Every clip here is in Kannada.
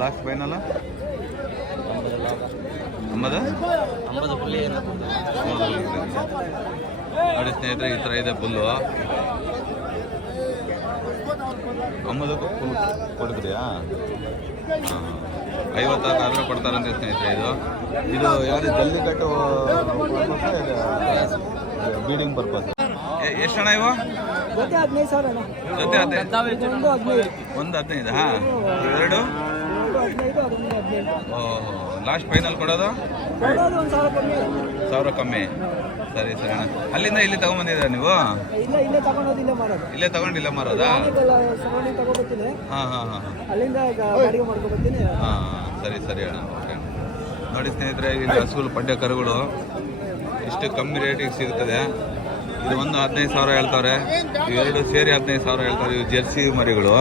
ಲಾಸ್ಟ್ ಫೈನಲ್ 50 ನೋಡಿ ಸ್ನೇಹಿತರೆ, ಈ ಥರ ಇದೆ ಫುಲ್ಲು. 50ಕ್ಕೂ ಫುಲ್ ಕೊಡ್ತೀಯಾ? ಹಾಂ, 50 ಆದರೂ ಕೊಡ್ತಾರಂತೆ ಸ್ನೇಹಿತರೆ. ಇದು ಯಾವುದು ಜಲ್ಲಿಕಟ್ಟು ಬೀಡಿಂಗ್ ಪರ್ಪಸ್. ಎಷ್ಟು ಹಣ ಇವು? ಜೊತೆ 15. ಒಂದು 15. ಹಾಂ, ಎರಡು. ಓಹೋ, ಲಾಸ್ಟ್ ಫೈನಲ್ ಕೊಡೋದು 1000 ಕಮ್ಮಿ. ಸರಿ ಸರಿ ಅಣ್ಣ. ಅಲ್ಲಿಂದ ಇಲ್ಲಿ ತಗೊಂಡ್ಬಂದಿದ್ದೀರಾ ನೀವು? ಇಲ್ಲೇ ತಗೊಂಡಿಲ್ಲ ಮಾರೋದಾ? ಹಾಂ ಹಾಂ ಹಾಂ ಹಾಂ, ಸರಿ ಸರಿ ಅಣ್ಣ. ಓಕೆ. ನೋಡಿ ಸ್ನೇಹಿತರೆ, ಇಲ್ಲಿ ಹಸುಗಳು ಪಡ್ಡೆ ಕರುಗಳು ಇಷ್ಟು ಕಮ್ಮಿ ರೇಟಿಗೆ ಸಿಗುತ್ತದೆ. ಇದು ಒಂದು 15,000 ಹೇಳ್ತಾರೆ, ಇವೆರಡು ಸೇರಿ 15,000 ಹೇಳ್ತಾರೆ. ಇವು ಜೆರ್ಸಿ ಮರಿಗಳು.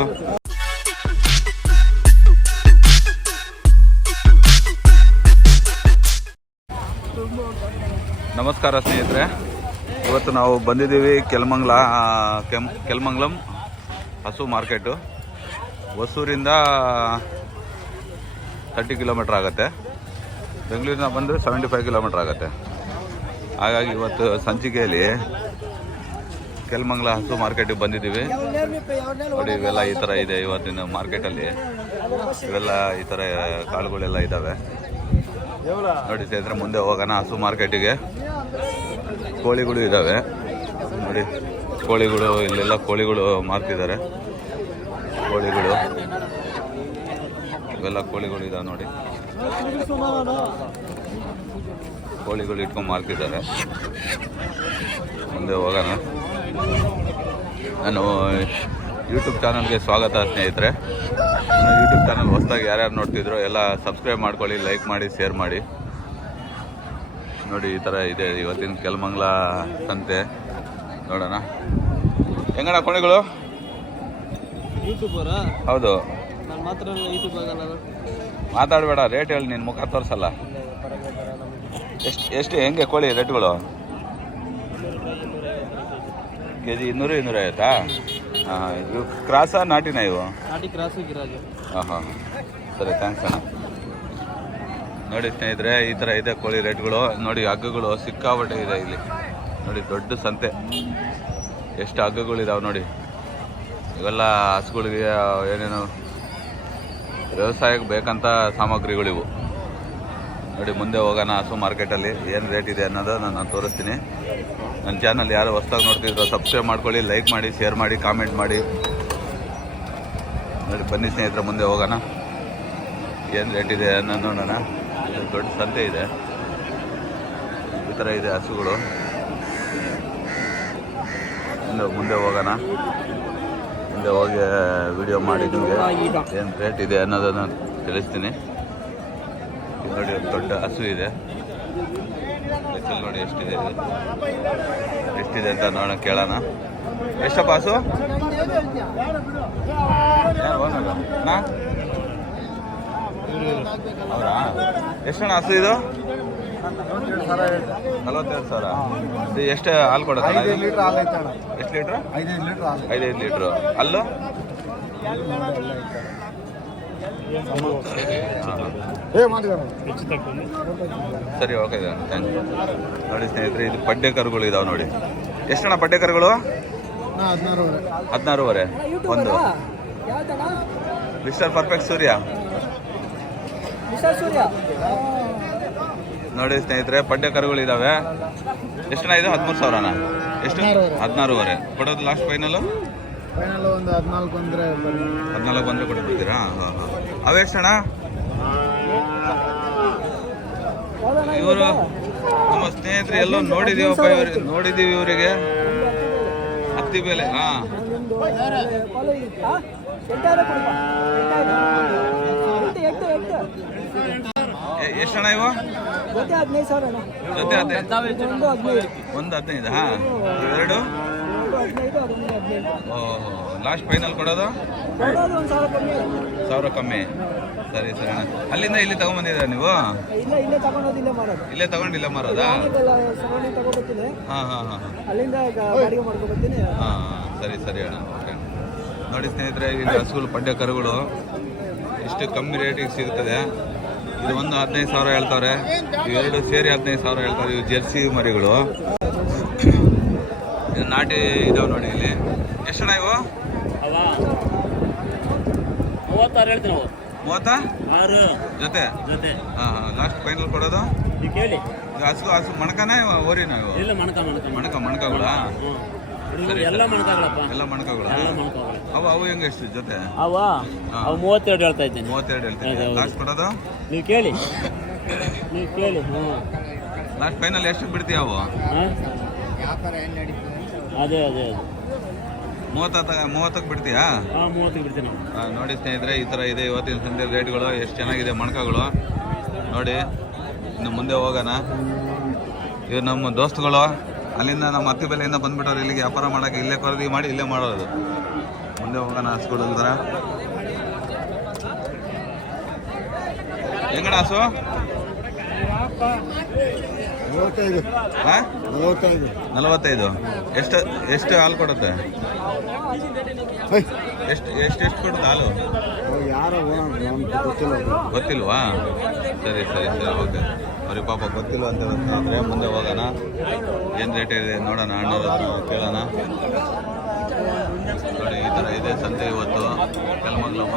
ನಮಸ್ಕಾರ ಸ್ನೇಹಿತರೆ, ಇವತ್ತು ನಾವು ಬಂದಿದ್ದೀವಿ ಕೆಲ್ಮಂಗ್ಲಂ ಹಸು ಮಾರ್ಕೆಟು. ಹೊಸೂರಿಂದ 30 ಕಿಲೋಮೀಟ್ರ್ ಆಗುತ್ತೆ. ಬೆಂಗಳೂರಿನ ಬಂದರೆ 75 ಕಿಲೋಮೀಟ್ರ್ ಆಗುತ್ತೆ. ಹಾಗಾಗಿ ಇವತ್ತು ಸಂಚಿಕೆಯಲ್ಲಿ ಕೆಲ್ಮಂಗ್ಲ ಹಸು ಮಾರ್ಕೆಟಿಗೆ ಬಂದಿದ್ದೀವಿ. ನೋಡಿ, ಇವೆಲ್ಲ ಈ ಥರ ಇದೆ ಇವತ್ತಿನ ಮಾರ್ಕೆಟಲ್ಲಿ. ಇವೆಲ್ಲ ಈ ಥರ ಕಾಳುಗಳೆಲ್ಲ ಇದ್ದಾವೆ. ನೋಡಿ ಸ್ನೇಹಿತರೆ, ಮುಂದೆ ಹೋಗೋಣ ಹಸು ಮಾರ್ಕೆಟಿಗೆ. ಕೋಳಿಗಳು ಇದ್ದಾವೆ ನೋಡಿ, ಕೋಳಿಗಳು ಇಲ್ಲೆಲ್ಲ ಕೋಳಿಗಳು ಮಾರ್ತಿದ್ದಾರೆ. ಕೋಳಿಗಳು ಇವೆಲ್ಲ ಕೋಳಿಗಳು ಇದಾವೆ ನೋಡಿ, ಕೋಳಿಗಳು ಇಟ್ಕೊಂಡು ಮಾರ್ತಿದ್ದಾರೆ. ಮುಂದೆ ಹೋಗೋಣ. ನಾನು ಯೂಟ್ಯೂಬ್ ಚಾನಲ್ಗೆ ಸ್ವಾಗತ ಸ್ನೇಹಿತರೆ. ಯೂಟ್ಯೂಬ್ ಚಾನಲ್ ಹೊಸದಾಗಿ ಯಾರ್ಯಾರು ನೋಡ್ತಿದ್ರು ಎಲ್ಲ ಸಬ್ಸ್ಕ್ರೈಬ್ ಮಾಡ್ಕೊಳ್ಳಿ, ಲೈಕ್ ಮಾಡಿ, ಶೇರ್ ಮಾಡಿ. ನೋಡಿ, ಈ ಥರ ಇದೆ ಇವತ್ತಿನ ಕೆಲ್ಮಂಗ್ಲ ಸಂತೆ. ನೋಡೋಣ ಹೆಂಗಣ್ಣ ಕೋಳಿಗಳು? ಹೌದು, ಮಾತಾಡಬೇಡ, ರೇಟ್ ಹೇಳಿ, ನಿನ್ನ ಮುಖ ತೋರಿಸಲ್ಲ. ಎಷ್ಟು ಹೆಂಗೆ ಕೋಳಿ ರೇಟ್ಗಳು? ಕೆಜಿ 200-250? ಹಾಂ, ಇವು ಕ್ರಾಸಾ ನಾಟಿನ? ಇವು ಹಾಂ ಹಾಂ, ಸರಿ, ಥ್ಯಾಂಕ್ಸ್ ಅಣ್ಣ. ನೋಡಿ ಸ್ನೇಹಿತರೆ, ಈ ಥರ ಇದೆ ಕೋಳಿ ರೇಟ್ಗಳು. ನೋಡಿ, ಹಗ್ಗಗಳು ಸಿಕ್ಕಾಪಟ್ಟೆ ಇದೆ ಇಲ್ಲಿ. ನೋಡಿ, ದೊಡ್ಡ ಸಂತೆ, ಎಷ್ಟು ಹಗ್ಗಗಳಿದಾವೆ ನೋಡಿ. ಇವೆಲ್ಲ ಹಸುಗಳಿಗೆ ಏನೇನು ವ್ಯವಸಾಯಕ್ಕೆ ಬೇಕಂತ ಸಾಮಗ್ರಿಗಳಿವು. ನೋಡಿ, ಮುಂದೆ ಹೋಗೋಣ ಹಸು ಮಾರ್ಕೆಟಲ್ಲಿ ಏನು ರೇಟ್ ಇದೆ ಅನ್ನೋದು ನಾನು ತೋರಿಸ್ತೀನಿ. ನನ್ನ ಚಾನಲ್ ಯಾರು ಹೊಸ್ದಾಗಿ ನೋಡ್ತಿದ್ರು ಸಬ್ಸ್ಕ್ರೈಬ್ ಮಾಡ್ಕೊಳ್ಳಿ, ಲೈಕ್ ಮಾಡಿ, ಶೇರ್ ಮಾಡಿ, ಕಾಮೆಂಟ್ ಮಾಡಿ. ನೋಡಿ, ಬನ್ನಿ ಸ್ನೇಹಿತರೆ, ಮುಂದೆ ಹೋಗೋಣ. ಏನು ರೇಟ್ ಇದೆ ಅನ್ನೋದು ನೋಡೋಣ. ದೊಡ್ಡ ಸಂತೆ ಇದೆ, ಈ ಥರ ಇದೆ ಹಸುಗಳು. ಮುಂದೆ ಹೋಗೋಣ. ಮುಂದೆ ಹೋಗಿ ವಿಡಿಯೋ ಮಾಡಿ ನಿಮಗೆ ಏನು ರೇಟ್ ಇದೆ ಅನ್ನೋದನ್ನು ತಿಳಿಸ್ತೀನಿ. ನೋಡಿ, ಒಂದು ದೊಡ್ಡ ಹಸು ಇದೆ. ನೋಡಿ ಎಷ್ಟಿದೆ ಅಂತ ನೋಡೋಣ, ಕೇಳೋಣ. ಎಷ್ಟಪ್ಪ ಹಸು? ಹೌದಾ? ಎಷ್ಟಣ್ಣ ಹಸು ಇದು? 42,000. ಇದು ಎಷ್ಟು ಹಾಲು ಕೊಡುತ್ತೆ? ಎಷ್ಟು ಲೀಟ್ರ್? 5 ಲೀಟ್ರು. ಅಲ್ಲೂ ಸರಿ, ಓಕೆ, ಥ್ಯಾಂಕ್ ಯು. ನೋಡಿ ಸ್ನೇಹಿತರೆ, ಇದು ಪಡ್ಡೆ ಕರುಗಳು ಇದಾವೆ ನೋಡಿ. ಎಷ್ಟಣ್ಣ ಪಡ್ಡೆ ಕರುಗಳು? 16,500 ಒಂದು. ಮಿಸ್ಟರ್ ಪರ್ಫೆಕ್ಟ್ ಸೂರ್ಯ. ನೋಡಿ ಸ್ನೇಹಿತರೆ, ಪಡ್ಡೆ ಕರುಗಳು ಇದಾವೆ. ಎಷ್ಟಣ್ಣ ಇದು? 13,000ನಾ? ಎಷ್ಟು? 16,500 ಕೊಡೋದು ಲಾಸ್ಟ್ ಫೈನಲ್ಲು? ಒಂದು 14 ಬಂದರೆ ಕೊಟ್ಬಿಡ್ತೀರಾ? ಹಾಂ ಹಾಂ. ಅವೆಷ್ಟಣ್ಣ? ಇವರು ನಮ್ಮ ಸ್ನೇಹಿತರು ಎಲ್ಲೋ ನೋಡಿದೀವಪ್ಪ, ನೋಡಿದ್ದೀವಿ ಇವರಿಗೆ. ಹತ್ತಿ ಬೆಲೆ. ಹಾಂ, ಎಷ್ಟಣ್ಣ ಇವು? ಜೊತೆ 15. ಒಂದು 15. ಹಾಂ, ಇವೆರಡು. ಓಹೋ, ಲಾಸ್ಟ್ ಫೈನಲ್ ಕೊಡೋದು 1000 ಕಮ್ಮಿ. ಸರಿ ಸರಿ ಅಣ್ಣ. ಅಲ್ಲಿಂದ ಇಲ್ಲಿ ತಗೊಂಡ್ಬಂದಿದ್ದೀರಾ ನೀವು? ಇಲ್ಲೇ ತಗೊಂಡಿಲ್ಲ ಮಾರೋದಾ? ಹಾಂ ಹಾಂ ಹಾಂ ಹಾಂ, ಸರಿ ಸರಿ ಅಣ್ಣ. ಓಕೆ. ನೋಡಿ ಸ್ನೇಹಿತರೆ, ಇಲ್ಲಿ ಹಸುಗಳು ಪಡ್ಡೆ ಕರುಗಳು ಇಷ್ಟು ಕಮ್ಮಿ ರೇಟಿಗೆ ಸಿಗ್ತದೆ. ಇದು ಒಂದು 15,000 ಹೇಳ್ತಾರೆ, ಇವೆರಡು ಸೇರಿ 15,000 ಹೇಳ್ತಾರೆ. ಇವು ಜೆರ್ಸಿ ಮರಿಗಳು, ಇದು ನಾಟಿ ಇದಾವೆ ನೋಡಿ. ಇಲ್ಲಿ ಎಷ್ಟು ಜನ ಇವು? 36 ಹೇಳ್ತೀನಿ ನಾವು. 36 ಜೊತೆ? ಹಾಂ ಹಾಂ. ಲಾಸ್ಟ್ ಫೈನಲ್ ಕೊಡೋದು ಕೇಳಿ. ಹಸು ಮಣಕನ ಓರಿನ ಇವು? ಇಲ್ಲ, ಮಣಕಗಳ ಎಲ್ಲ ಮಣಕಗಳಪ್ಪ. ಎಲ್ಲ ಮಣಕಗಳ. ಅವು ಹೆಂಗೆ ಎಷ್ಟು ಜೊತೆ? ಅವು 32 ಹೇಳ್ತಾ ಇದ್ದೀನಿ. 32 ಹೇಳ್ತೀನಿ. ಲಾಸ್ಟ್ ಕೊಡೋದು ನೀವು ಕೇಳಿ. ಲಾಸ್ಟ್ ಫೈನಲ್ ಎಷ್ಟು ಬಿಡ್ತೀಯ ಅವು? ಅದೇ 30ಕ್ಕೆ ಬಿಡ್ತೀಯಾ? 30ಕ್ಕೆ ಬಿಡ್ತೀನಿ. ನೋಡಿ ಸ್ನೇಹಿತರೆ, ಈ ಥರ ಇದೆ ಇವತ್ತಿನ ಸಂತೆ ರೇಟ್ಗಳು. ಎಷ್ಟು ಚೆನ್ನಾಗಿದೆ ಮಣಕಗಳು ನೋಡಿ. ಇನ್ನು ಮುಂದೆ ಹೋಗೋಣ. ಇವು ನಮ್ಮ ದೋಸ್ತುಗಳು ಅಲ್ಲಿಂದ ನಮ್ಮ ಅತ್ತಿ ಬೆಲೆಯಿಂದ ಬಂದ್ಬಿಟ್ಟವ್ರು ಇಲ್ಲಿಗೆ ವ್ಯಾಪಾರ ಮಾಡೋಕ್ಕೆ. ಇಲ್ಲೇ ಖರೀದಿ ಮಾಡಿ ಇಲ್ಲೇ ಮಾಡೋದು. ಮುಂದೆ ಹೋಗೋಣ. ಹಸುಗಳು ಥರ ಹೆಂಗಣ ಹಸು? 45. ಎಷ್ಟು ಹಾಲು ಕೊಡುತ್ತೆ? ಎಷ್ಟು ಕೊಡುತ್ತೆ ಹಾಲು? ಗೊತ್ತಿಲ್ವಾ? ಸರಿ ಓಕೆ. ಅವ್ರಿಗೆ ಪಾಪ ಗೊತ್ತಿಲ್ಲ ಅಂತ ಹೇಳಿದ್ರೆ ಮುಂದೆ ಹೋಗೋಣ. ಏನು ರೇಟ್ ಇದೆ ನೋಡೋಣ, ಅಣ್ಣವ್ರ ಕೇಳೋಣ. ನೋಡಿ ಈ ಥರ ಇದೆ ಸಂತೆ ಇವತ್ತು ಕೆಲಮಂಗ್ಲಮ್ಮ.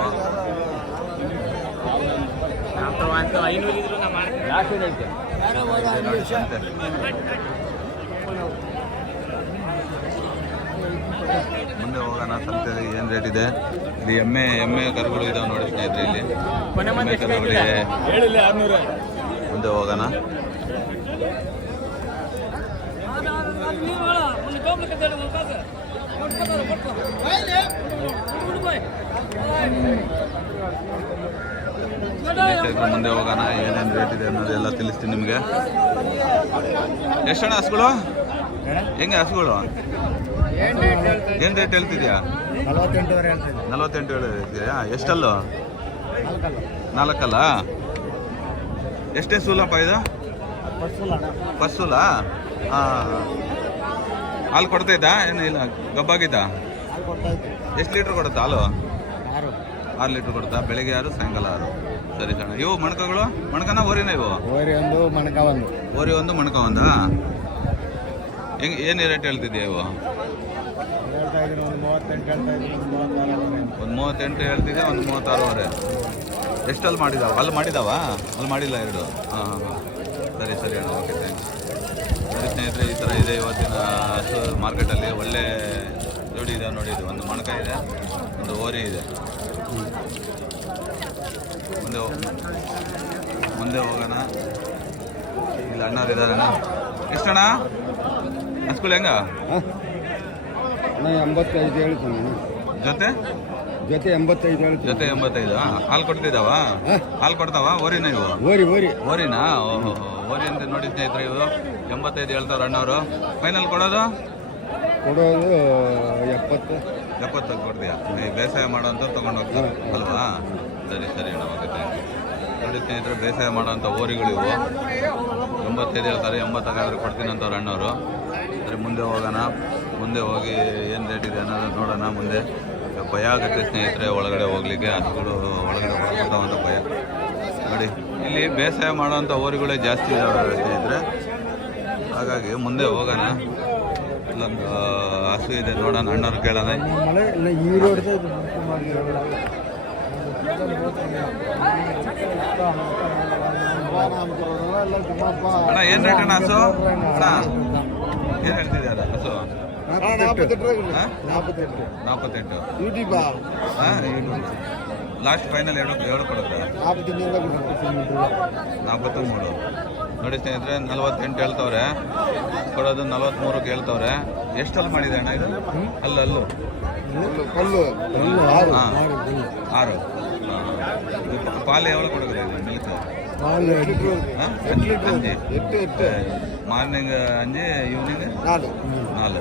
ನೋಡಿ ಸಂತೆ. ಮುಂದೆ ಹೋಗೋಣ. ಸಂತೆಯಲ್ಲಿ ಏನು ರೇಟ್ ಇದೆ? ಇಲ್ಲಿ ಎಮ್ಮೆ ಕರುಗಳು ಇದಾವೆ ನೋಡಿ ಸ್ನೇಹಿತರೆ. ಇಲ್ಲಿ ಎಮ್ಮೆ ಕರುಗಳಿಗೆ ಮುಂದೆ ಹೋಗೋಣ. ಮುಂದೆ ಹೋಗೋಣ. ಏನೇನು ರೇಟ್ ಇದೆ ಅನ್ನೋದೆಲ್ಲ ತಿಳಿಸ್ತೀನಿ ನಿಮಗೆ. ಎಷ್ಟಣ್ಣ ಹಸುಗಳು? ಹೆಂಗೆ ಹಸುಗಳು? ಏನು ರೇಟ್ ಹೇಳ್ತಿದ್ಯಾ? 48 ಹೇಳ್ತಿದ್ಯಾ? ಎಷ್ಟಲ್ಲು? 4 ಎಷ್ಟೇ ಸೂಲಪ್ಪ ಇದು? ಫಸ್ಸೂಲ? ಹಾಂ. ಹಾಲು ಕೊಡ್ತೈತಾ ಏನು? ಇಲ್ಲ, ಗಬ್ಬಾಗಿದ್ದ? ಎಷ್ಟು ಲೀಟ್ರ್ ಕೊಡುತ್ತಾ ಹಾಲು? 6 ಲೀಟ್ರ್ ಕೊಡುತ್ತಾ? ಬೆಳಿಗ್ಗೆ 6, ಸಾಯಂಕಾಲ 6. ಸರಿ ಸಣ್ಣ. ಇವು ಮಣಕಗಳು? ಮಣಕನ ಓರಿನ ಇವು? ಓರಿ ಒಂದು ಮಣಕ ಒಂದಾ? ಹೆಂಗೆ ಏನು ರೇಟ್ ಹೇಳ್ತಿದ್ಯಾ ಇವು? ಒಂದು 38 ಹೇಳ್ತಿದ್ದೆ, ಒಂದು 36ವರೆ. ಎಷ್ಟಲ್ಲಿ ಮಾಡಿದಾವ? ಅಲ್ಲಿ ಮಾಡಿದಾವ? ಅಲ್ಲಿ ಮಾಡಿಲ್ಲ 2? ಹಾಂ. ಸರಿ ಅಣ್ಣ, ಓಕೆ, ಥ್ಯಾಂಕ್ಸ್. ಸರಿ ಸ್ನೇಹಿತರೆ, ಈ ಥರ ಇದೆ ಇವತ್ತಿನ ಹಸು ಮಾರ್ಕೆಟಲ್ಲಿ. ಒಳ್ಳೆ ಜೋಡಿ ಇದೆ ನೋಡಿ. ಇದು ಒಂದು ಮಣಕ ಇದೆ, ಒಂದು ಓರಿ ಇದೆ. ಮುಂದೆ ಹೋಗೋಣ. ಇಲ್ಲಿ ಅಣ್ಣವ್ರು ಇದ್ದಾರಣ್ಣ. ಎಷ್ಟಣ್ಣ ಹಸ್ಗಳು? ಹೆಂಗ 85 ಹೇಳ್ತೀನಿ. ಜೊತೆ 85 ಹೇಳ್ತೀನಿ. ಜೊತೆ 85. ಹಾಲು ಕೊಡ್ತಿದ್ದಾವ? ಹಾಲು ಕೊಡ್ತಾವ? ಓರಿನ ಇವು? ಓರಿನಾ? ಓರಿ ಅಂತ ನೋಡಿ ಸ್ನೇಹಿತರೆ. ಇವು 85 ಹೇಳ್ತಾವ್ರು ಅಣ್ಣವರು. ಫೈನಲ್ ಕೊಡೋದು 70 ಕೊಡ್ತೀಯಾ? ಬೇಸಾಯ ಮಾಡೋಂಥ ತೊಗೊಂಡು ಹೋಗ್ತಾರೆ ಅಲ್ವಾ? ಸರಿ ಅಣ್ಣ, ಓಕೆ, ಥ್ಯಾಂಕ್ ಯು. ನೋಡಿ ಸ್ನೇಹಿತರೆ, ಬೇಸಾಯ ಮಾಡೋಂಥ ಓರಿಗಳು ಇವು. 85 ಹೇಳ್ತಾರೆ, 80 ಕೊಡ್ತೀನಿ ಅಂತವ್ರು ಅಣ್ಣವರು. ಸರಿ, ಮುಂದೆ ಹೋಗೋಣ. ಮುಂದೆ ಹೋಗಿ ಏನು ರೇಟ್ ಇದೆ ಅನ್ನೋದು ನೋಡೋಣ. ಮುಂದೆ ಭಯ ಆಗುತ್ತೆ ಸ್ನೇಹಿತರೆ ಒಳಗಡೆ ಹೋಗ್ಲಿಕ್ಕೆ. ಹಸುಗಳು ಒಳಗಡೆ ಹೊರಡ್ತಾವಂತ ಭಯ. ನೋಡಿ, ಇಲ್ಲಿ ಬೇಸಾಯ ಮಾಡೋವಂಥ ಓರಿಗಳೇ ಜಾಸ್ತಿ ಇದಾವೆ ಸ್ನೇಹಿತರೆ. ಹಾಗಾಗಿ ಮುಂದೆ ಹೋಗೋಣ. ಇಲ್ಲೊಂದು ಹಸು ಇದೆ, ನೋಡೋಣ, ಅಣ್ಣವ್ರು ಕೇಳೋಣ. ಅಣ್ಣ ಏನು ರೇಟ್ ಅಣ್ಣ ಹಸು? ಅಣ್ಣ ಏನು ಹೇಳ್ತಿದ್ದಾರೆ ಹಸು? 48. ಲಾಸ್ಟ್ ಫೈನಲ್ ಎರಡು ಕೊಡುತ್ತೆ? 43. ನೋಡಿ ಸ್ನೇಹಿತರೆ, 48 ಹೇಳ್ತವ್ರೆ. ಕೊಡೋದು 43ಕ್ಕೆ ಹೇಳ್ತವ್ರೆ. ಎಷ್ಟಲ್ಲಿ ಮಾಡಿದೆ ಅಣ್ಣ ಇದು? ಅಲ್ಲು 6. ಪಾಲು ಯಾವಾಗ ಕೊಡೋದು ಇದು ಮಿಲ್ಕ್? Morning 5, evening 4. 9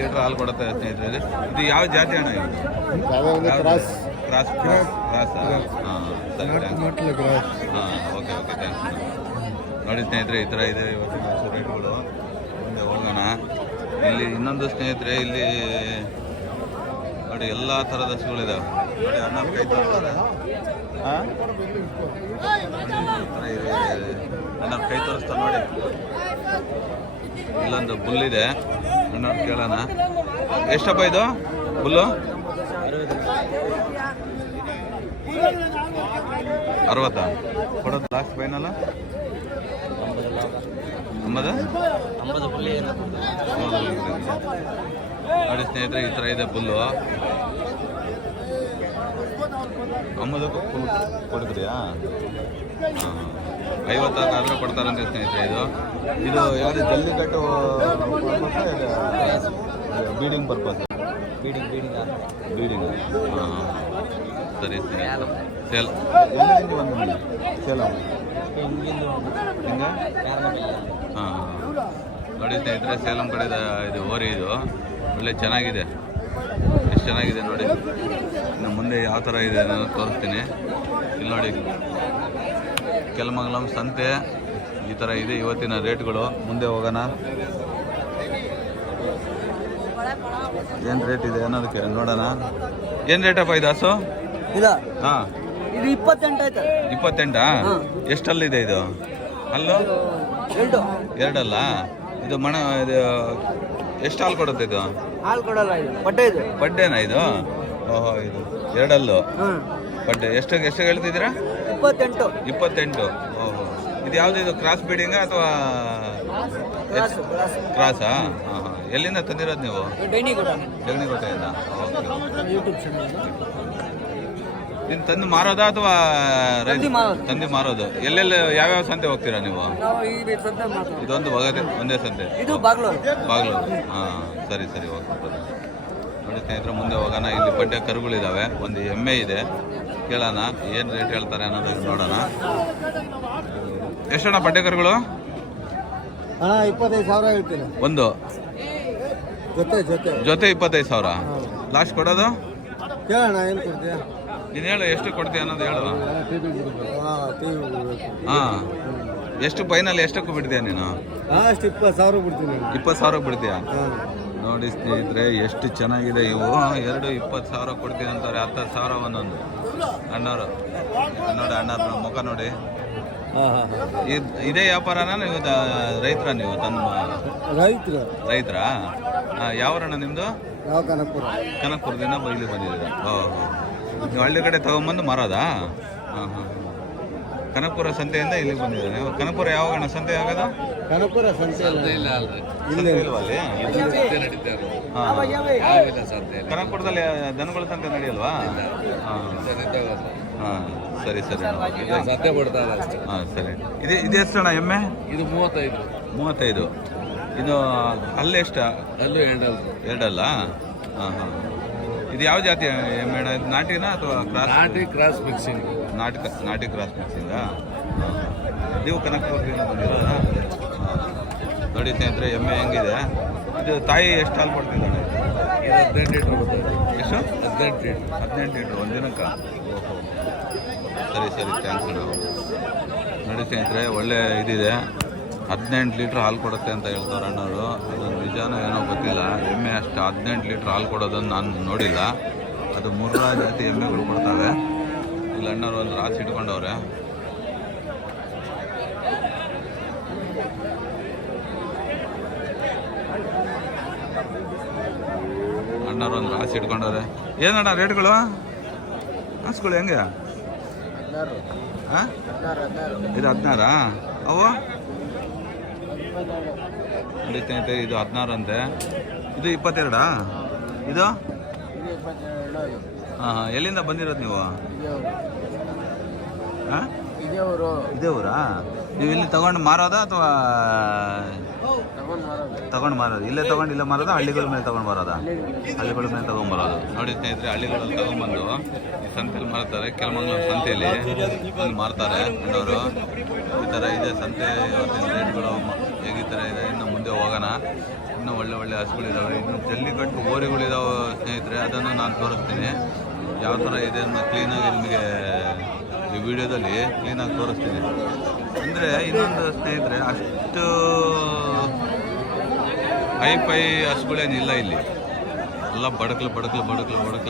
ಲೀಟ್ರ್ ಹಾಲು ಕೊಡುತ್ತೆ ಸ್ನೇಹಿತರೆ. ಇದು ಯಾವ ಜಾತಿ ಅಣ್ಣ? ಇದು ಕ್ರಾಸ್. ಹಾಂ, ಸರಿ, ಹಾಂ, ಓಕೆ, ಥ್ಯಾಂಕ್ಸ್. ನೋಡಿ ಸ್ನೇಹಿತರೆ, ಈ ಥರ ಇದೆ ಇವತ್ತಿನ ಹಸು ರೇಟ್ಗಳು. ಮುಂದೆ ಹೋಗೋಣ. ಇಲ್ಲಿ ಇನ್ನೊಂದು ಸ್ನೇಹಿತರೆ, ಇಲ್ಲಿ ನೋಡಿ ಎಲ್ಲ ಥರದ ಹಸುಗಳಿದಾವೆ. ನೋಡಿ ಅಣ್ಣ ಕೈ ತೋರಿಸ್ತಾರೆ. ಹಾಂ ಅಣ್ಣ ಕೈ ತೋರಿಸ್ತಾರೆ ನೋಡಿ. ಇಲ್ಲೊಂದು ಬುಲ್ಲಿದೆ, ಅಣ್ಣ ಕೇಳೋಣ. ಎಷ್ಟಪ್ಪ ಇದು ಬುಲ್ಲು? 60 ಕೊಡೋದು ಲಾಸ್ಟ್ ಫೈನಲ್ಲ? 50 ನೋಡಿ ಸ್ನೇಹಿತರೆ, ಈ ಥರ ಇದೆ ಬುಲ್ಲು. 50ಕ್ಕೂ ಫುಲ್ ಕೊಡ್ತೀಯಾ? ಹಾಂ 50 ಆದರೂ ಕೊಡ್ತಾರಂತೆ ಸ್ನೇಹಿತರೆ. ಇದು ಯಾವುದು ಜಲ್ಲಿಕಟ್ಟು ಬೀಡಿಂಗ್ ಪರ್ಪಸ್? ಬೀಡಿಂಗ್. ಹಾಂ ಸರಿ ಸರಿ. ಎಲ್ಲಿಂದ ಬಂದು ಸೇಲಂ ಹಿಂಗೆ? ಹಾಂ ನೋಡಿ ಸ್ನೇಹಿತರೆ, ಸೇಲಂ ಕಡೆದ ಇದು ಓರಿ. ಇದು ಒಳ್ಳೆ ಚೆನ್ನಾಗಿದೆ, ಎಷ್ಟು ಚೆನ್ನಾಗಿದೆ ನೋಡಿ. ಇನ್ನು ಮುಂದೆ ಯಾವ ಥರ ಇದೆ ನಾನು ತೋರಿಸ್ತೀನಿ. ಇಲ್ಲಿ ನೋಡಿ, ಕೆಲಮಂಗಲಂ ಸಂತೆ ಈ ಥರ ಇದೆ ಇವತ್ತಿನ ರೇಟ್ಗಳು. ಮುಂದೆ ಹೋಗೋಣ, ಏನು ರೇಟ್ ಇದೆ ಅನ್ನೋದಕ್ಕೆ ನೋಡೋಣ. ಏನು ರೇಟಪ್ಪ ಇದು ಹಸು? ಹಾಂ ಇದು 28 ಆಯ್ತು. 28? ಎಷ್ಟಲ್ಲಿದೆ ಇದು ಅಲ್ಲು? 2 ಇದು ಇದು ಎಷ್ಟು ಹಾಲು ಕೊಡುತ್ತೆ ಇದು? ಹಾಲು ಕೊಡಲ್ಲ, ಇದು ಬಡ್ಡೆ. ಇದು ಬಡ್ಡೆನಾ ಇದು? ಓಹೋ, ಇದು 2 ಬಡ್ಡೆ. ಎಷ್ಟು ಹೇಳ್ತಿದ್ದೀರಾ? 28. ಓಹೋ, ಇದು ಯಾವುದು? ಇದು ಕ್ರಾಸ್ ಬೀಡಿಂಗಾ ಅಥವಾ ಕ್ರಾಸಾ? ಹಾಂ ಹಾಂ. ಎಲ್ಲಿಂದ ತಂದಿರೋದು ನೀವು? ಜಗಣಿಕೋಟೆಯಿಂದ. ನೀನು ತಂದು ಮಾರೋದಾ ಅಥವಾ ತಂದು ಮಾರೋದು? ಎಲ್ಲೆಲ್ಲಿ ಯಾವ್ಯಾವ ಸಂತೆ ಹೋಗ್ತೀರಾ ನೀವು? ಇದೊಂದು ಒಂದೇ ಸಂತೆ, ಬಾಗ್ಲೂರು. ಹಾಂ ಸರಿ ಸರಿ, ಹೋಗ್ಬೋದು. ನೋಡಿ ಸ್ನೇಹಿತರೆ, ಮುಂದೆ ಹೋಗೋಣ. ಇಲ್ಲಿ ಬಡ್ಡೆ ಕರುಗಳಿದ್ದಾವೆ, ಒಂದು ಎಮ್ಮೆ ಇದೆ. ಕೇಳೋಣ ಏನು ರೇಟ್ ಹೇಳ್ತಾರೆ ಅನ್ನೋದಕ್ಕೆ ನೋಡೋಣ. ಎಷ್ಟಣ್ಣ ಬಡ್ಡೆ ಕರುಗಳು? 25,000 ಹೇಳ್ತೀನಿ. ಒಂದು ಜೊತೆ 25,000. ಲಾಸ್ಟ್ ಕೊಡೋದು ಕೇಳೋಣ, ಏನು ಕೊಡ್ತೀಯಾ? ನೀನು ಹೇಳು, ಎಷ್ಟು ಕೊಡ್ತೀಯ ಅನ್ನೋದು ಹೇಳು. ಹಾಂ, ಎಷ್ಟು ಫೈನಲ್ ಎಷ್ಟಕ್ಕೂ ಬಿಡ್ತೀಯ ನೀನು? ಅಷ್ಟು 20,000 ಬಿಡ್ತೀನಿ. 20,000 ಬಿಡ್ತೀಯಾ? ನೋಡಿ ಸ್ನೇಹಿತರೆ, ಎಷ್ಟು ಚೆನ್ನಾಗಿದೆ ಇವು. 20,000 ಕೊಡ್ತೀನಿ ಅಂತಾರೆ. 10,000 ಒಂದೊಂದು. ಅಣ್ಣವ್ರು ನೋಡಿ, ಅಣ್ಣವ್ರ ಮುಖ ನೋಡಿ. ಇದೇ ವ್ಯಾಪಾರನ ನೀವು ರೈತರ? ನೀವು ತಂದು ರೈತರ? ಯಾವರಣ್ಣ ನಿಮ್ಮದು? ಕನಕಪುರದಿಂದ ಇಲ್ಲಿ ಬಂದಿದ್ದೀರಾ? ಓಹೋ, ನೀವು ಹಳ್ಳಿ ಕಡೆ ತಗೊಂಬಂದು ಮಾರೋದಾ? ಹಾಂ ಹಾಂ. ಕನಕಪುರ ಸಂತೆಯಿಂದ ಇಲ್ಲಿಗೆ ಬಂದಿದ್ದೀರಾ ನೀವು? ಕನಕಪುರ ಯಾವಾಗಣ್ಣ ಸಂತೆ ಆಗೋದು? ಕನಕಪುರ ಸಂತೆ ಇಲ್ವಾ ಅಲ್ಲಿ? ಕನಕಪುರದಲ್ಲಿ ದನಗಳ ಸಂತೆ ನಡೆಯಲ್ವಾ? ಹಾಂ ಸರಿ ಸರಿ. ಹಾಂ ಸರಿ. ಇದು ಎಷ್ಟಣ್ಣ ಎಮ್ಮೆ? ಇದು 35. ಇದು ಅಲ್ಲೇ ಎಷ್ಟು? ಅಲ್ಲೂ 2 ಹಾಂ ಹಾಂ. ಇದು ಯಾವ ಜಾತಿ ಎಮ್ಮೆ? ನಾಟಿನಾ ಅಥವಾ ಕ್ರಾಸ್ ಮಿಕ್ಸಿಂಗ್? ನಾಟಿ ಕ್ರಾಸ್ ಮಿಕ್ಸಿಂಗಾ? ನೀವು ಕನಕಪುರದಿಂದ ಬಂದಿರೋದಾ? ನೋಡಿ ಸ್ನೇಹಿತರೆ, ಎಮ್ಮೆ ಹೆಂಗಿದೆ. ಇದು ತಾಯಿ ಎಷ್ಟು ಹಾಲು ಕೊಡ್ತಿದ್ದಾಳೆ? 18 ಲೀಟ್ರ್. ಎಷ್ಟು? 18 ಲೀಟ್ರ್ ಒಂದು ದಿನಕ್ಕೆ? ಸರಿ ಸರಿ, ಥ್ಯಾಂಕ್ಸ್. ನಾವು ನೋಡಿ ಸ್ನೇಹಿತರೆ, ಒಳ್ಳೆ ಇದಿದೆ. 18 ಲೀಟ್ರ್ ಹಾಲು ಕೊಡುತ್ತೆ ಅಂತ ಹೇಳ್ತಾರೆ ಅಣ್ಣವರು. ಅದು ನಿಜಾನೋ ಏನೋ ಗೊತ್ತಿಲ್ಲ. ಎಮ್ಮೆ ಅಷ್ಟು 18 ಲೀಟ್ರ್ ಹಾಲು ಕೊಡೋದನ್ನು ನಾನು ನೋಡಿಲ್ಲ. ಅದು ಮುರ್ರಾ ಜಾತಿ ಎಮ್ಮೆಗಳು ಕೊಡ್ತವೆ. ಇಲ್ಲಿ ಅಣ್ಣವ್ರು ಒಂದು ರಾಸಿ ಇಟ್ಕೊಂಡವ್ರೆ. ಅಣ್ಣವ್ರು ಒಂದು ರಾಸಿ ಇಟ್ಕೊಂಡವ್ರೆ. ಏನಣ್ಣ ರೇಟ್ಗಳು ಹಸ್ಗಳು ಹೆಂಗೆ? ಹಾಂ, ಇದು 16? ಅವು ನಡೀತೈತೆ. ಇದು 16 ಅಂತೆ. ಇದು 22? ಇದು ಹಾಂ. ಎಲ್ಲಿಂದ ಬಂದಿರೋದು ನೀವು? ಹಾಂ, ಇದೇ ಊರಾ? ನೀವು ಇಲ್ಲಿ ತಗೊಂಡು ಮಾರೋದಾ ಅಥವಾ ತಗೊಂಡು ಮಾರೋದು? ಇಲ್ಲೇ ತಗೊಂಡು ಇಲ್ಲೇ ಮಾರೋದಾ? ಹಳ್ಳಿಗಳ ಮೇಲೆ ತಗೊಂಡು ಬರೋದಾ? ಹಳ್ಳಿಗಳ ಮೇಲೆ ತಗೊಂಡ್ಬರೋದು. ನೋಡಿ ಸ್ನೇಹಿತರೆ, ಹಳ್ಳಿಗಳಲ್ಲಿ ತಗೊಂಡ್ಬಂದು ಈ ಸಂತೆಯಲ್ಲಿ ಮಾರ್ತಾರೆ. ಕೆಲಮಂಗಲ ಸಂತೆಯಲ್ಲಿ ಅಲ್ಲಿ ಮಾರ್ತಾರೆ ಅಣ್ಣವರು. ಈ ಥರ ಇದೆ ಸಂತೆ. ಇವತ್ತಿನ ರೇಟ್ಗಳು ಹೇಗೆ ಈ ಥರ ಇದೆ. ಇನ್ನು ಮುಂದೆ ಹೋಗೋಣ. ಇನ್ನೂ ಒಳ್ಳೆ ಹಸುಗಳಿದ್ದಾವೆ. ಇನ್ನು ಜಲ್ಲಿಕಟ್ಟು ಓರಿಗಳಿದಾವೆ ಸ್ನೇಹಿತರೆ, ಅದನ್ನು ನಾನು ತೋರಿಸ್ತೀನಿ. ಯಾವ ಥರ ಇದೆ ಅನ್ನೋ ಕ್ಲೀನಾಗಿ ನಿಮಗೆ ಈ ವಿಡಿಯೋದಲ್ಲಿ ಕ್ಲೀನಾಗಿ ತೋರಿಸ್ತೀನಿ. ಅಂದರೆ ಇನ್ನೊಂದು ಸ್ನೇಹಿತರೆ, ಅಷ್ಟು ಹೈಫೈ ಹಸುಗಳೇನಿಲ್ಲ ಇಲ್ಲಿ. ಎಲ್ಲ ಬಡಕ್ಲು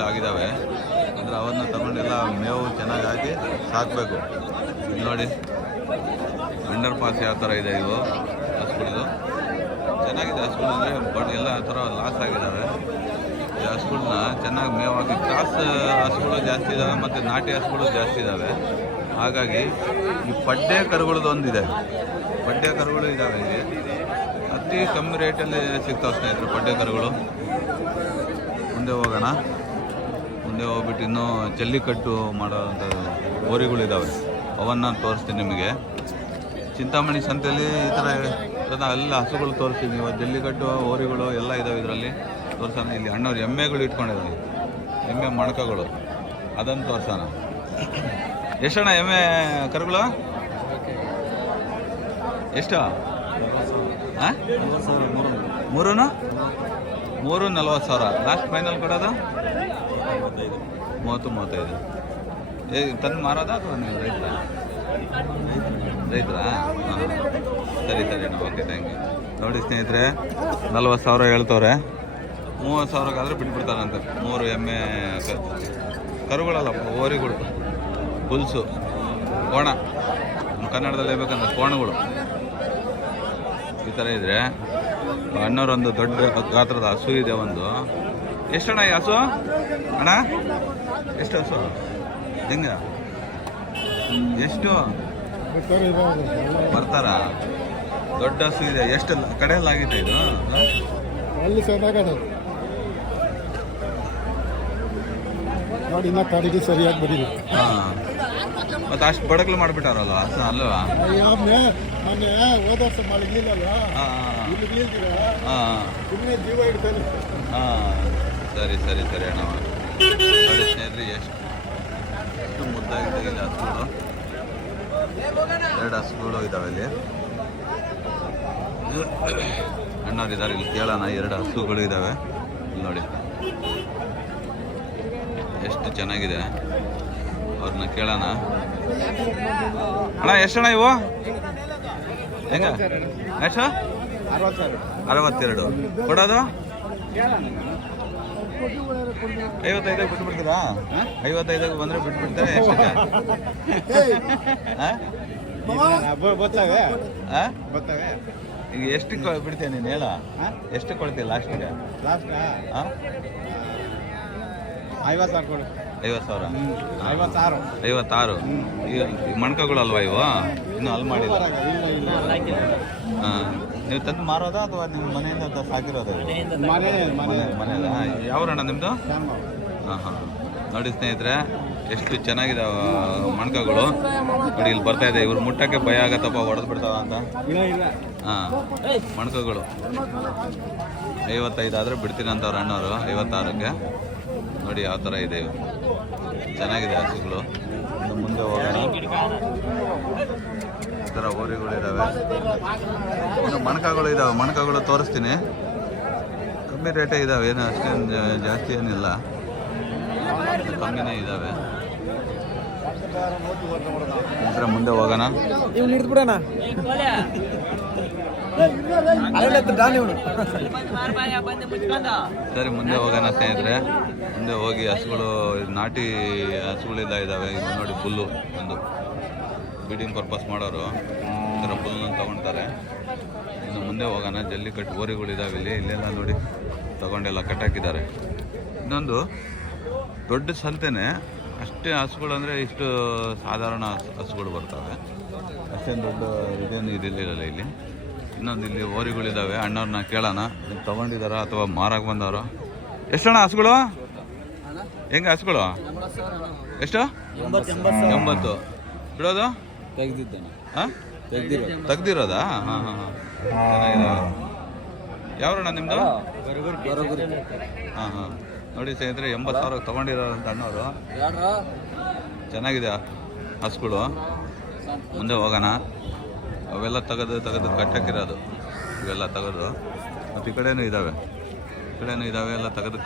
ಆಗಿದ್ದಾವೆ. ಅಂದರೆ ಅವನ್ನ ತಗೊಂಡೆಲ್ಲ ಮೇವು ಚೆನ್ನಾಗಿ ಹಾಕಿ ಸಾಕಬೇಕು. ಇಲ್ಲಿ ನೋಡಿ ಅಂಡರ್ ಪಾಸ್ ಯಾವ ಥರ ಇದೆ ಇವು ಹಸುಗಳು. ಚೆನ್ನಾಗಿದೆ ಹಸುಗಳು, ಅಂದರೆ ಎಲ್ಲ ಥರ ಲಾಸ್ ಆಗಿದ್ದಾವೆ. ಈ ಹಸುಗಳನ್ನ ಚೆನ್ನಾಗಿ ಮೇವು ಹಾಕಿ ಕ್ರಾಸ್ ಹಸುಗಳು ಜಾಸ್ತಿ ಇದ್ದಾವೆ ಮತ್ತು ನಾಟಿ ಹಸುಗಳು ಜಾಸ್ತಿ ಇದ್ದಾವೆ. ಹಾಗಾಗಿ ಈ ಪಡ್ಡೆ ಕರುಗಳದ್ದು ಒಂದಿದೆ, ಪಡ್ಡೆ ಕರುಗಳು ಇದ್ದಾವೆ ಇಲ್ಲಿ. ಅತಿ ಕಮ್ಮಿ ರೇಟಲ್ಲಿ ಸಿಗ್ತಾವೆ ಸ್ನೇಹಿತರೆ ಪಡ್ಡೆ ಕರುಗಳು. ಮುಂದೆ ಹೋಗೋಣ. ಮುಂದೆ ಹೋಗ್ಬಿಟ್ಟು ಇನ್ನೂ ಜಲ್ಲಿಕಟ್ಟು ಮಾಡೋವಂಥದ್ದು ಓರಿಗಳಿದ್ದಾವೆ, ಅವನ್ನು ತೋರಿಸ್ತೀನಿ ನಿಮಗೆ. ಚಿಂತಾಮಣಿ ಸಂತೆಯಲ್ಲಿ ಈ ಥರ ಎಲ್ಲ ಹಸುಗಳು ತೋರಿಸ್ತೀನಿ. ಇವತ್ತು ಜಲ್ಲಿಕಟ್ಟು ಓರಿಗಳು ಎಲ್ಲ ಇದ್ದಾವೆ ಇದರಲ್ಲಿ ತೋರ್ಸೋಣ. ಇಲ್ಲಿ ಅಣ್ಣವ್ರು ಎಮ್ಮೆಗಳು ಇಟ್ಕೊಂಡಿದ್ದಾರೆ, ಎಮ್ಮೆ ಮಣಕಗಳು, ಅದನ್ನು ತೋರ್ಸೋಣ. ಎಷ್ಟಣ್ಣ ಎಮ್ಮೆ ಕರುಗಳು? ಎಷ್ಟು? ಹಾಂ, 340,000. ಲಾಸ್ಟ್ ಫೈನಲ್ ಕೊಡೋದು 30-35. ತಂದು ಮಾರೋದಾ ಅಥವಾ ನೀವು ರೈತರಾ? ಹಾಂ, ಸರಿ ಅಣ್ಣ, ಓಕೆ, ಥ್ಯಾಂಕ್ ಯು. ನೋಡಿ ಸ್ನೇಹಿತರೆ, 40,000 ಹೇಳ್ತವ್ರೆ. 30,000ಕ್ಕಾದ್ರೆ ಬಿಟ್ಬಿಡ್ತಾರಂತೆ. 3 ಎಮ್ಮೆ ಕರುಗಳಲ್ಲ, ಓರಿಗಳು, ಹುಲ್ಸು, ಕೋಣ, ಕನ್ನಡದಲ್ಲಿ ಹೇಳ್ಬೇಕಂದ್ರೆ ಕೋಣಗಳು ಈ ಥರ ಇದ್ರೆ. ಅಣ್ಣವರೊಂದು ದೊಡ್ಡ ಗಾತ್ರದ ಹಸು ಇದೆ ಒಂದು. ಎಷ್ಟಣ್ಣ ಈ ಹಸು ಅಣ್ಣ? ಎಷ್ಟು ಹಸು? ಹೆಂಗ ಎಷ್ಟು ಬರ್ತಾರ? ದೊಡ್ಡ ಹಸು ಇದೆ. ಎಷ್ಟು ಕಡೆಯಲ್ಲಾಗಿದೆ ಇದು? ನೋಡಿ, ಇನ್ನ ಕಡೆಗೆ ಸರಿಯಾಗಿ ಬರೀರಿ. ಹಾಂ, ಮತ್ತೆ ಅಷ್ಟು ಬಡಗ್ಲು ಮಾಡಿಬಿಟ್ಟಾರಲ್ಲ ಹಸು ಅಲ್ವಾ? ಮೊನ್ನೆ ಹೋದ ವರ್ಷ ಮಲಗಲಿಲ್ಲಲ್ವಾ? ಹಾಂ, ಜೀವ ಇಡ್ತಾನೆ. ಹಾಂ, ಸರಿ ಅಣ್ಣ. ನೋಡಿ ಸ್ನೇಹಿತರೆ, ಎಷ್ಟು ಮುದ್ದಾಗಿದೆ ಇಲ್ಲಿ ಹಸುಗಳು. 2 ಹಸುಗಳು ಇದ್ದಾವೆ ಇಲ್ಲಿ. ಅಣ್ಣವ್ರು ಇದ್ದಾರೆ, ಇಲ್ಲಿ ಕೇಳೋಣ. 2 ಹಸುಗಳು ಇದ್ದಾವೆ ಇಲ್ಲಿ ನೋಡಿ, ಎಷ್ಟು ಚೆನ್ನಾಗಿದೆ. ಅವ್ರನ್ನ ಕೇಳೋಣ. ಅಣ್ಣ ಎಷ್ಟಣ್ಣ ಇವು? ಹೆಂಗ ಎಷ್ಟು? 62 ಕೊಡೋದು? 55 ಬಿಟ್ಬಿಡ್ತೀರಾ? 55 ಬಂದರೆ ಬಿಟ್ಬಿಡ್ತಾರೆ. ಎಷ್ಟಕ್ಕೆ? ಈಗ ಎಷ್ಟಕ್ಕೆ ಬಿಡ್ತೀಯ ನೀನು ಹೇಳ? ಎಷ್ಟು ಕೊಡ್ತೀಯ ಲಾಸ್ಟಿಗೆ? ಹಾಂ, 50,000 ಕೊಡು. 50,000? 56. ಈ ಮಣ್ಕಗಳಲ್ವಾ ಇವು? ಇನ್ನೂ ಅಲ್ಲಿ ಮಾಡಿಲ್ಲ. ಹಾಂ, ನೀವು ತಂದು ಮಾರೋದಾ ಅಥವಾ ನಿಮ್ಮ ಮನೆಯಿಂದ ಸಾಕಿರೋದು? ಮನೆಯಲ್ಲ. ಯಾವರಣ್ಣ ನಿಮ್ಮದು? ಹಾಂ. ನೋಡಿ ಸ್ನೇಹಿತರೆ, ಎಷ್ಟು ಚೆನ್ನಾಗಿದೆ ಮಣ್ಕಗಳು. ನೋಡಿ ಇಲ್ಲಿ ಬರ್ತಾ ಇದೆ. ಇವ್ರು ಮುಟ್ಟಕ್ಕೆ ಭಯ ಆಗತ್ತಪ್ಪ, ಹೊಡೆದು ಬಿಡ್ತಾವ ಅಂತ. ಹಾಂ, ಮಣ್ಕಗಳು 55 ಆದರೆ ಬಿಡ್ತೀನಿ ಅಂತವ್ರು ಅಣ್ಣವರು. 56ಕ್ಕೆ ನೋಡಿ ಯಾವ ಥರ ಇದೆ. ಇವು ಚೆನ್ನಾಗಿದೆ ಹಸುಗಳು. ಇನ್ನು ಮುಂದೆ ಹೋಗೋಣ. ಈ ಥರ ಓರಿಗಳಿದ್ದಾವೆ, ಇನ್ನು ಮಣ್ಕಗಳು ಇದ್ದಾವೆ. ಮಣ್ಕಗಳು ತೋರಿಸ್ತೀನಿ. ಕಮ್ಮಿ ರೇಟೇ ಇದ್ದಾವೆ, ಏನು ಅಷ್ಟೇನು ಜಾಸ್ತಿ ಏನಿಲ್ಲ, ಕಮ್ಮಿನೇ ಇದ್ದಾವೆ. ಇದರ ಮುಂದೆ ಹೋಗೋಣ. ಸರಿ, ಮುಂದೆ ಹೋಗೋಣ ಸ್ನೇಹಿತರೆ. ಮುಂದೆ ಹೋಗಿ ಹಸುಗಳು, ನಾಟಿ ಹಸುಗಳೆಲ್ಲ ಇದ್ದಾವೆ. ಇದು ನೋಡಿ, ಫುಲ್ಲು ಒಂದು ಬೀಡಿಂಗ್ ಪರ್ಪಸ್ ಮಾಡೋರು ಈ ಥರ ಫುಲ್ನ ತೊಗೊಳ್ತಾರೆ. ಇನ್ನು ಮುಂದೆ ಹೋಗೋಣ. ಜಲ್ಲಿಕಟ್ಟು ಓರಿಗಳಿದ್ದಾವೆ ಇಲ್ಲಿ. ಇಲ್ಲೆಲ್ಲ ನೋಡಿ ತೊಗೊಂಡೆಲ್ಲ ಕಟ್ಟಾಕಿದ್ದಾರೆ. ಇನ್ನೊಂದು ದೊಡ್ಡ ಸಂತೆನೇ, ಅಷ್ಟೇ ಹಸುಗಳು ಅಂದರೆ ಇಷ್ಟು ಸಾಧಾರಣ ಹಸುಗಳು ಬರ್ತವೆ. ಅಷ್ಟೇನು ದೊಡ್ಡ ಇದೇನು ಇದಿಲ್ಲ ಇಲ್ಲಿ. ಇನ್ನೊಂದು ಇಲ್ಲಿ ಓರಿಗಳಿದ್ದಾವೆ. ಅಣ್ಣವ್ರನ್ನ ಕೇಳೋಣ, ತೊಗೊಂಡಿದ್ದಾರಾ ಅಥವಾ ಮಾರಕ್ಕೆ ಬಂದವರು. ಎಷ್ಟಣ್ಣ ಹಸುಗಳು? ಹೆಂಗೆ ಹಸುಗಳು? ಎಷ್ಟು? 80 ಬಿಡೋದು? ಹಾಂ, ತೆಗ್ದಿರೋದಾ? ಹಾಂ. ಚೆನ್ನಾಗಿದ್ದಾವೆ. ಯಾವ್ರಣ್ಣ ನಿಮ್ಮದು? ಹಾಂ. ನೋಡಿ ಸ್ನೇಹಿತರೆ, 80,000 ತೊಗೊಂಡಿರೋಂಥ ಅಣ್ಣವರು. ಚೆನ್ನಾಗಿದೆ ಹಸುಗಳು. ಮುಂದೆ ಹೋಗೋಣ. ಅವೆಲ್ಲ ತೆಗೆದು ಕಟ್ಟಕ್ಕಿರೋದು, ಇವೆಲ್ಲ ತೆಗೆದು. ಮತ್ತು ಈ ಕಡೆನೂ ಇದ್ದಾವೆ, ಎಲ್ಲ ತೆಗೆದು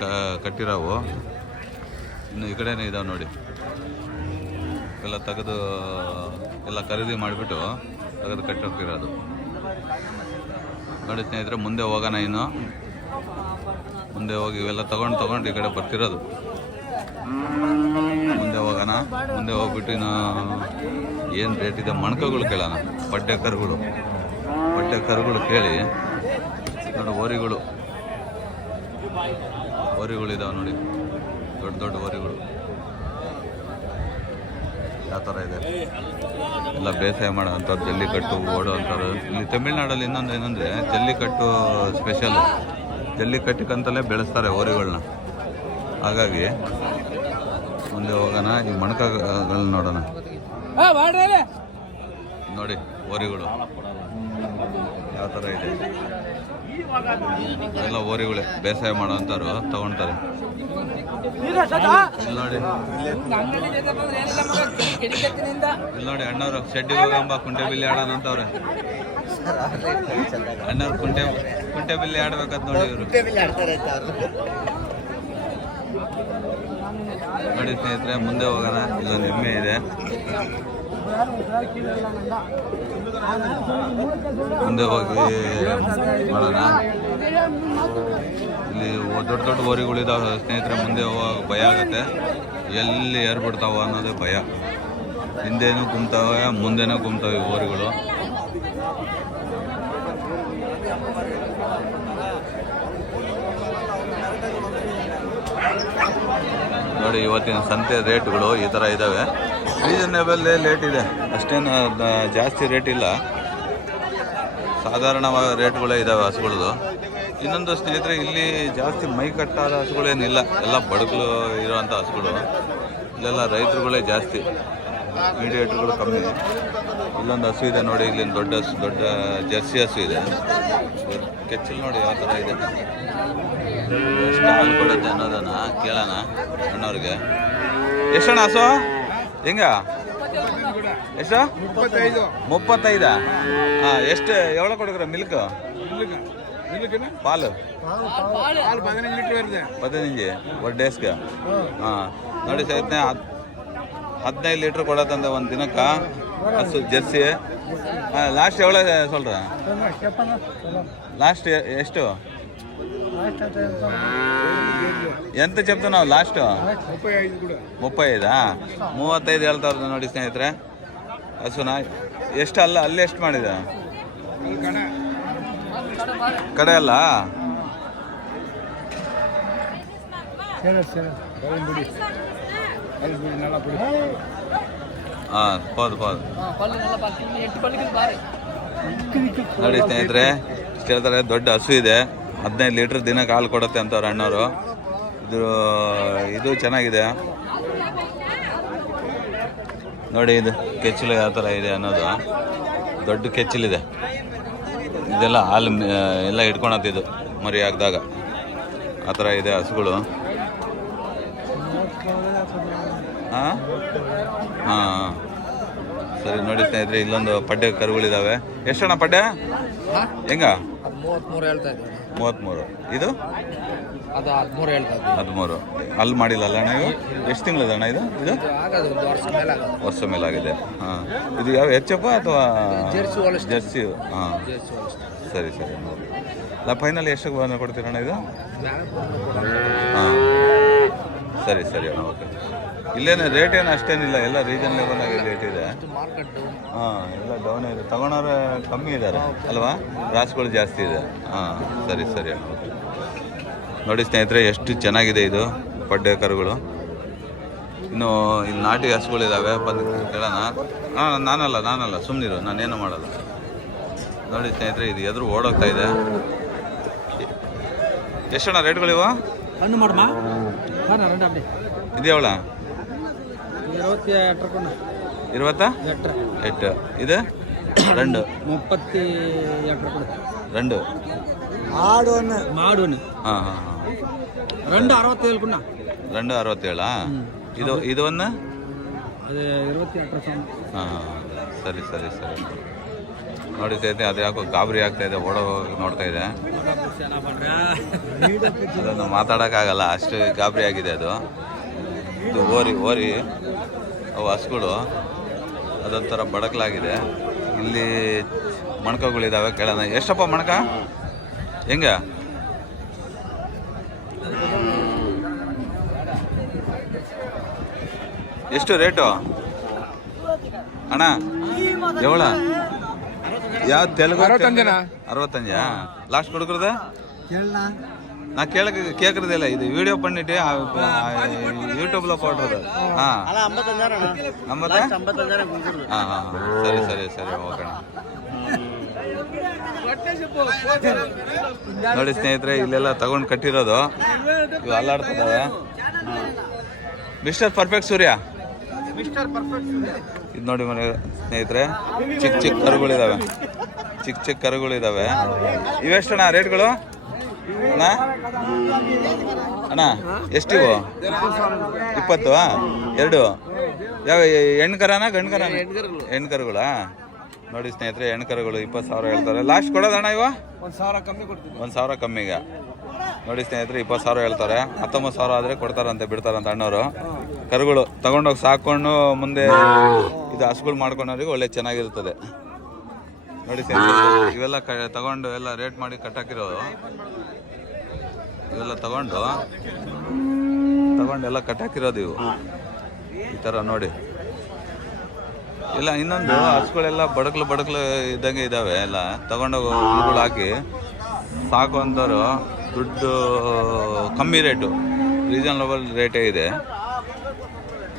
ಕಟ್ಟಿರೋವು. ಇನ್ನು ಈ ಕಡೆನೂ ಇದ್ದಾವೆ ನೋಡಿ, ಎಲ್ಲ ತೆಗೆದು ಎಲ್ಲ ಖರೀದಿ ಮಾಡಿಬಿಟ್ಟು ತೆಗೆದು ಕಟ್ಟೋಕಿರೋದು ನೋಡಿ ಸ್ನೇಹಿತರೆ. ಮುಂದೆ ಹೋಗೋಣ. ಇನ್ನು ಮುಂದೆ ಹೋಗಿ ಇವೆಲ್ಲ ತಗೊಂಡು ಈ ಕಡೆ ಬರ್ತಿರೋದು. ಹೋಗೋಣ. ಮುಂದೆ ಹೋಗ್ಬಿಟ್ಟು ಇನ್ನು ಏನು ರೇಟ್ ಇದೆ ಮಣ್ಕಗಳು ಕೇಳೋಣ. ಬಡ್ಡೆ ಕರುಗಳು ಕೇಳಿ ನೋಡಿ. ಓರಿಗಳಿದಾವೆ ನೋಡಿ, ದೊಡ್ಡ ಓರಿಗಳು ಯಾವ ಥರ ಇದೆ. ಎಲ್ಲ ಬೇಸಾಯ ಮಾಡೋವಂಥವ್ರು, ಜಲ್ಲಿಕಟ್ಟು ಓಡೋವಂಥವ್ರು. ಇಲ್ಲಿ ತಮಿಳ್ನಾಡಲ್ಲಿ ಇನ್ನೊಂದು ಏನಂದರೆ ಜಲ್ಲಿಕಟ್ಟು ಸ್ಪೆಷಲ್. ಜಲ್ಲಿಕಟ್ಟಕ್ಕಂತಲೇ ಬೆಳೆಸ್ತಾರೆ ಓರಿಗಳನ್ನ. ಹಾಗಾಗಿ ಮುಂದೆ ಹೋಗೋಣ. ಈ ಮಣ್ಕಗಳನ್ನ ನೋಡೋಣ. ನೋಡಿ ಓರಿಗಳು ಯಾವ ಥರ ಇದೆ. ಎಲ್ಲ ಓರಿಗಳೇ ಬೇಸಾಯ ಮಾಡೋವಂಥವ್ರು ತಗೊಳ್ತಾರೆ. ಇಲ್ಲಿ ನೋಡಿ ಅಣ್ಣವ್ರು ಶೆಡ್ಡಿಗೆ ಹೋಗಂಬ ಕುಂಟೆ ಬಿಲ್ಲಿ ಆಡೋಣ ಅಂತವ್ರೆ. ಅಣ್ಣವ್ರು ಕುಂಟೆ ಬಿಲ್ಲಿ ಆಡ್ಬೇಕಂತ ನೋಡಿ ಇವರು. ನೋಡಿ ಸ್ನೇಹಿತರೆ, ಮುಂದೆ ಹೋಗೋಣ. ಇಲ್ಲೊಂದು ಎಮ್ಮೆ ಇದೆ, ಮುಂದೆ ಹೋಗಿ ಮಾಡೋಣ. ಇಲ್ಲಿ ದೊಡ್ಡ ಓರಿಗಳಿದಾವೆ ಸ್ನೇಹಿತರೆ. ಮುಂದೆ ಹೋಗುವಾಗ ಭಯ ಆಗುತ್ತೆ, ಎಲ್ಲಿ ಏರ್ಬಿಡ್ತಾವ ಅನ್ನೋದೇ ಭಯ. ಹಿಂದೇನೂ ಕುಮ್ತಾವೆ, ಮುಂದೆನೂ ಕುಮ್ತಾವೆ ಓರಿಗಳು. ನೋಡಿ ಇವತ್ತಿನ ಸಂತೆ ರೇಟ್ಗಳು ಈ ಥರ ಇದ್ದಾವೆ. ರೀಸನೇಬಲ್ ರೇಟ್ ಇದೆ, ಅಷ್ಟೇನು ಜಾಸ್ತಿ ರೇಟ್ ಇಲ್ಲ, ಸಾಧಾರಣವಾದ ರೇಟ್ಗಳೇ ಇದ್ದಾವೆ ಹಸುಗಳದು. ಇನ್ನೊಂದು ಸ್ನೇಹಿತರೆ, ಇಲ್ಲಿ ಜಾಸ್ತಿ ಮೈ ಕಟ್ಟಾದ ಹಸುಗಳೇನಿಲ್ಲ, ಎಲ್ಲ ಬಡಗಲು ಇರೋವಂಥ ಹಸುಗಳು. ಇಲ್ಲೆಲ್ಲ ರೈತರುಗಳೇ ಜಾಸ್ತಿ, ಮೀಡಿಯೇಟ್ರುಗಳು ಕಮ್ಮಿ. ಇಲ್ಲೊಂದು ಹಸು ಇದೆ ನೋಡಿ, ಇಲ್ಲಿಂದ ದೊಡ್ಡ ಜರ್ಸಿ ಹಸು ಇದೆ. ಕೆಚ್ಚಲು ನೋಡಿ ಯಾವ ಥರ ಇದೆ. ಎಷ್ಟು ಹಾಲು ಕೊಡುತ್ತೆ ಅನ್ನೋದನ್ನು ಕೇಳೋಣ ಅಣ್ಣವ್ರಿಗೆ. ಎಷ್ಟಣ್ಣ ಹಸು? ಹೆಂಗ ಎಷ್ಟು? 35. ಹಾಂ, ಎಷ್ಟು ಎವಳ ಕೊಡುಗ್ರ ಮಿಲ್ಕ್? ಪಾಲು 15 ಒಂದು ಡೇಸ್ಗೆ. ಹಾಂ ನೋಡಿ ಸಹಿತ 15 ಲೀಟ್ರ್ ಕೊಡತ್ತಂದ ಒಂದು ದಿನಕ್ಕೆ ಹಸು ಜರ್ಸಿ. ಲಾಸ್ಟ್ ಎವಳ ಸೊಲ್ರ? ಲಾಸ್ಟ್ ಎಷ್ಟು ಎಂತ చెప్తావు ನಾವು ಲಾಸ್ಟ್? 35. 35 ಹೇಳ್ತಾವ್ರ ನೋಡಿ ಸ್ನೇಹಿತರೆ ಹಸುನ. ಎಷ್ಟು ಅಲ್ಲಿ ಎಷ್ಟು ಮಾಡಿದ ಕಡೆ ಅಲ್ಲ? ಹಾಂ, ಪೌದು ನೋಡಿ ಸ್ನೇಹಿತರೆ, ಇಷ್ಟು ಹೇಳ್ತಾರೆ. ದೊಡ್ಡ ಹಸು ಇದೆ, 15 ಲೀಟ್ರ್ ದಿನಕ್ಕೆ ಹಾಲು ಕೊಡುತ್ತೆ ಅಂತವ್ರು ಅಣ್ಣವರು. ಇದು ಚೆನ್ನಾಗಿದೆ ನೋಡಿ. ಇದು ಕೆಚ್ಚಲು ಯಾವ ಥರ ಇದೆ ಅನ್ನೋದು, ದೊಡ್ಡ ಕೆಚ್ಚಲಿದೆ. ಇದೆಲ್ಲ ಹಾಲು ಎಲ್ಲ ಇಟ್ಕೊಳತ್ತಿದ್ದು ಮರಿ ಹಾಕಿದಾಗ ಆ ಥರ ಇದೆ ಹಸುಗಳು. ಹಾಂ ಹಾಂ ಸರಿ. ನೋಡಿ ಸ್ನೇಹಿತರೆ, ಇಲ್ಲೊಂದು ಪಡ್ಡೆ ಕರುಗಳಿದ್ದಾವೆ. ಎಷ್ಟಣ್ಣ ಪಡ್ಡೆ? ಹೆಂಗ? 33. ಇದು 13. ಅಲ್ಲಿ ಮಾಡಿಲ್ಲ ಅಣ್ಣ ಇವು? ಎಷ್ಟು ತಿಂಗಳದ ಅಣ್ಣ ಇದು? ವರ್ಷ ಮೇಲಾಗಿದೆ. ಹಾಂ, ಇದು ಯಾವ ಹೆಚ್ಚಪ್ಪ ಅಥವಾ ಜರ್ಸಿ? ಹಾಂ ಸರಿ. ಅಲ್ಲ ಫೈನಲ್ ಎಷ್ಟಕ್ಕೆ ಬಂದು ಕೊಡ್ತೀರಣ್ಣ ಇದು? ಹಾಂ ಸರಿ ಅಣ್ಣ, ಓಕೆ. ಇಲ್ಲೇನು ರೇಟ್ ಏನು ಅಷ್ಟೇನಿಲ್ಲ, ಎಲ್ಲ ರೀಸನಬಲ್ ಆಗಿ ರೇಟ್ ಇದೆ. ಹಾಂ, ಎಲ್ಲ ಡೌನ್ ಇದೆ, ತಗೊಳೋರು ಕಮ್ಮಿ ಇದ್ದಾರೆ ಅಲ್ವಾ? ರಾಸುಗಳು ಜಾಸ್ತಿ ಇದೆ. ಹಾಂ ಸರಿ ಅಣ್ಣ, ಓಕೆ. ನೋಡಿ ಸ್ನೇಹಿತರೆ, ಎಷ್ಟು ಚೆನ್ನಾಗಿದೆ ಇದು ಪಡ್ಡೆ ಕರುಗಳು. ಇನ್ನು ಇಲ್ಲಿ ನಾಟಿ ಹಸುಗಳಿದ್ದಾವೆ, ಬಂದು ಕೇಳೋಣ. ಹಾಂ, ನಾನಲ್ಲ ಸುಮ್ಮನಿರು, ನಾನೇನು ಮಾಡಲ್ಲ. ನೋಡಿ ಸ್ನೇಹಿತರೆ, ಇದು ಎದುರು ಓಡೋಗ್ತಾ ಇದೆ. ಎಷ್ಟಣ್ಣ ರೇಟ್ಗಳಿವ? ಇದ್ಯಾವಳ? 28. ಇದು 2 ಹಾಂ 267. ಇದು ಒಂದು ಹಾಂ ಸರಿ. ನೋಡಿ ಸ್ನೇಹಿತರೆ, ಅದು ಯಾಕೋ ಗಾಬರಿ ಆಗ್ತಾ ಇದೆ, ಓಡೋಗಿ ನೋಡ್ತಾ ಇದೆ. ಅದನ್ನು ಮಾತಾಡೋಕ್ಕಾಗಲ್ಲ, ಅಷ್ಟು ಗಾಬರಿ ಆಗಿದೆ ಅದು. ಇದು ಓರಿ ಅವು ಹಸುಗಳು, ಅದೊಂಥರ ಬಡಕಲಾಗಿದೆ. ಇಲ್ಲಿ ಮಣ್ಕಗಳಿದ್ದಾವೆ, ಕೇಳೋಣ. ಎಷ್ಟಪ್ಪ ಮಣ್ಕ? ಹೆಂಗ? ಎಷ್ಟು ರೇಟು ಅಣ್ಣ ಎವಳ ಯಾವ ತೆಲುಗು 65 லாஸ்ட் கொடுக்குறது நான் கேட்கறதே இல்லை இது வீடியோ பண்ணிட்டு யூடியூப்ல போடுறது ಸರಿ ಸರಿ ಸರಿ ಓಕೆ ನೋಡಿ ಸ್ನೇಹಿತರೆ ಇಲ್ಲೆಲ್ಲ ತಗೊಂಡು ಕಟ್ಟಿರೋದು ಇವು ಅಲ್ಲಾಡ್ತಿದ್ದಾವೆ ಮಿಸ್ಟರ್ ಪರ್ಫೆಕ್ಟ್ ಸೂರ್ಯ ಇದು ನೋಡಿ ಮನೆ ಸ್ನೇಹಿತರೆ ಚಿಕ್ಕ ಚಿಕ್ಕ ಕರುಗಳಿದಾವೆ ಚಿಕ್ಕ ಕರುಗಳಿದಾವೆ ಇವೆಷ್ಟಣ್ಣ ರೇಟ್ಗಳು ಅಣ್ಣ ಅಣ್ಣ ಎಷ್ಟಿವು 20 ಎರಡು ಯಾವ ಹೆಣ್ಣು ಕರನಾ ಗಂಡು ಕರ ಹೆಣ್ಣು ಕರುಗಳಾ ನೋಡಿ ಸ್ನೇಹಿತರೆ ಹೆಣ್ಣು ಕರುಗಳು 20,000 ಹೇಳ್ತಾರೆ ಲಾಸ್ಟ್ ಕೊಡೋದಣ್ಣ ಇವ 1,000 ಕಮ್ಮಿಗೆ ನೋಡಿ ಸ್ನೇಹಿತರೆ 20,000 ಹೇಳ್ತಾರೆ 19,000 ಆದರೆ ಕೊಡ್ತಾರಂತೆ ಬಿಡ್ತಾರಂತ ಅಣ್ಣವರು ಕರುಗಳು ತಗೊಂಡೋಗಿ ಸಾಕೊಂಡು ಮುಂದೆ ಇದು ಹಸುಗಳು ಮಾಡ್ಕೊಂಡವ್ರಿಗೆ ಒಳ್ಳೆ ಚೆನ್ನಾಗಿರ್ತದೆ ನೋಡಿ ಸ್ನೇಹಿತರೆ ಇವೆಲ್ಲ ತಗೊಂಡು ಎಲ್ಲ ರೇಟ್ ಮಾಡಿ ಕಟ್ಟಾಕಿರೋದು ಇವೆಲ್ಲ ತಗೊಂಡು ಎಲ್ಲ ಕಟ್ಟಾಕಿರೋದು ಇವು ಈ ಥರ ನೋಡಿ ಇಲ್ಲ ಇನ್ನೊಂದು ಹಸುಗಳೆಲ್ಲ ಬಡಕ್ಲು ಇದ್ದಂಗೆ ಇದ್ದಾವೆ ಎಲ್ಲ ತಗೊಂಡೋಗಿ ಹುಳುಗಳು ಹಾಕಿ ಸಾಕು ಅಂತವ್ರು ದುಡ್ಡು ಕಮ್ಮಿ ರೇಟು ರೀಸನಬಲ್ ರೇಟೇ ಇದೆ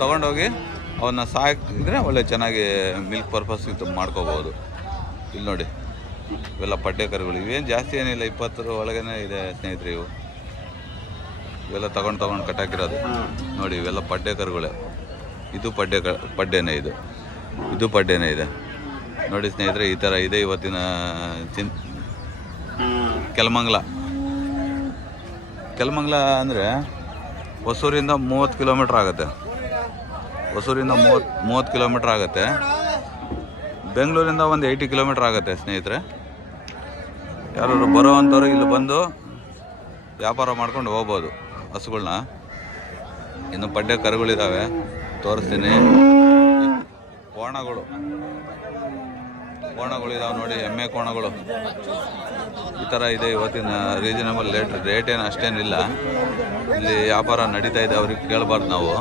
ತಗೊಂಡೋಗಿ ಅವನ್ನ ಸಾಕಿದ್ರೆ ಒಳ್ಳೆ ಚೆನ್ನಾಗಿ ಮಿಲ್ಕ್ ಪರ್ಪಸ್ ಮಾಡ್ಕೋಬೋದು ಇಲ್ಲಿ ನೋಡಿ ಇವೆಲ್ಲ ಪಡ್ಡೆ ಕರುಗಳು ಇವೇನು ಜಾಸ್ತಿ ಏನಿಲ್ಲ 20 ಒಳಗೇನೆ ಇದೆ ಸ್ನೇಹಿತರೆ ಇವೆಲ್ಲ ತಗೊಂಡು ಕಟ್ಟಾಕಿರೋದು ನೋಡಿ ಇವೆಲ್ಲ ಪಡ್ಡೆ ಕರುಗಳೇ ಇದು ಪಡ್ಡೆನೇ ಇದು ಪಡ್ಡೆನೇ ಇದೆ ನೋಡಿ ಸ್ನೇಹಿತರೆ ಈ ಥರ ಇದೆ ಇವತ್ತಿನ ಕೆಲಮಂಗಲ ಅಂದರೆ ಹೊಸೂರಿಂದ 30 ಕಿಲೋಮೀಟ್ರ್ ಆಗುತ್ತೆ ಹೊಸೂರಿಂದ 30 ಕಿಲೋಮೀಟ್ರ್ ಆಗುತ್ತೆ ಬೆಂಗಳೂರಿಂದ ಒಂದು 80 ಕಿಲೋಮೀಟ್ರ್ ಆಗುತ್ತೆ ಸ್ನೇಹಿತರೆ ಯಾರು ಬರೋ ಅಂಥವ್ರು ಇಲ್ಲಿ ಬಂದು ವ್ಯಾಪಾರ ಮಾಡ್ಕೊಂಡು ಹೋಗ್ಬೋದು ಹಸುಗಳನ್ನ ಇನ್ನು ಪಡ್ಡೆ ಕರುಗಳಿದ್ದಾವೆ ತೋರಿಸ್ತೀನಿ ಕೋಣಗಳಿದಾವೆ ನೋಡಿ ಎಮ್ಮೆ ಕೋಣಗಳು ಈ ಥರ ಇದೆ ಇವತ್ತಿನ ರೀಸನಬಲ್ ರೇಟ್ ಏನು ಅಷ್ಟೇನಿಲ್ಲ ಇಲ್ಲಿ ವ್ಯಾಪಾರ ನಡೀತಾ ಇದೆ ಅವ್ರಿಗೆ ಕೇಳಬಾರ್ದು ನಾವು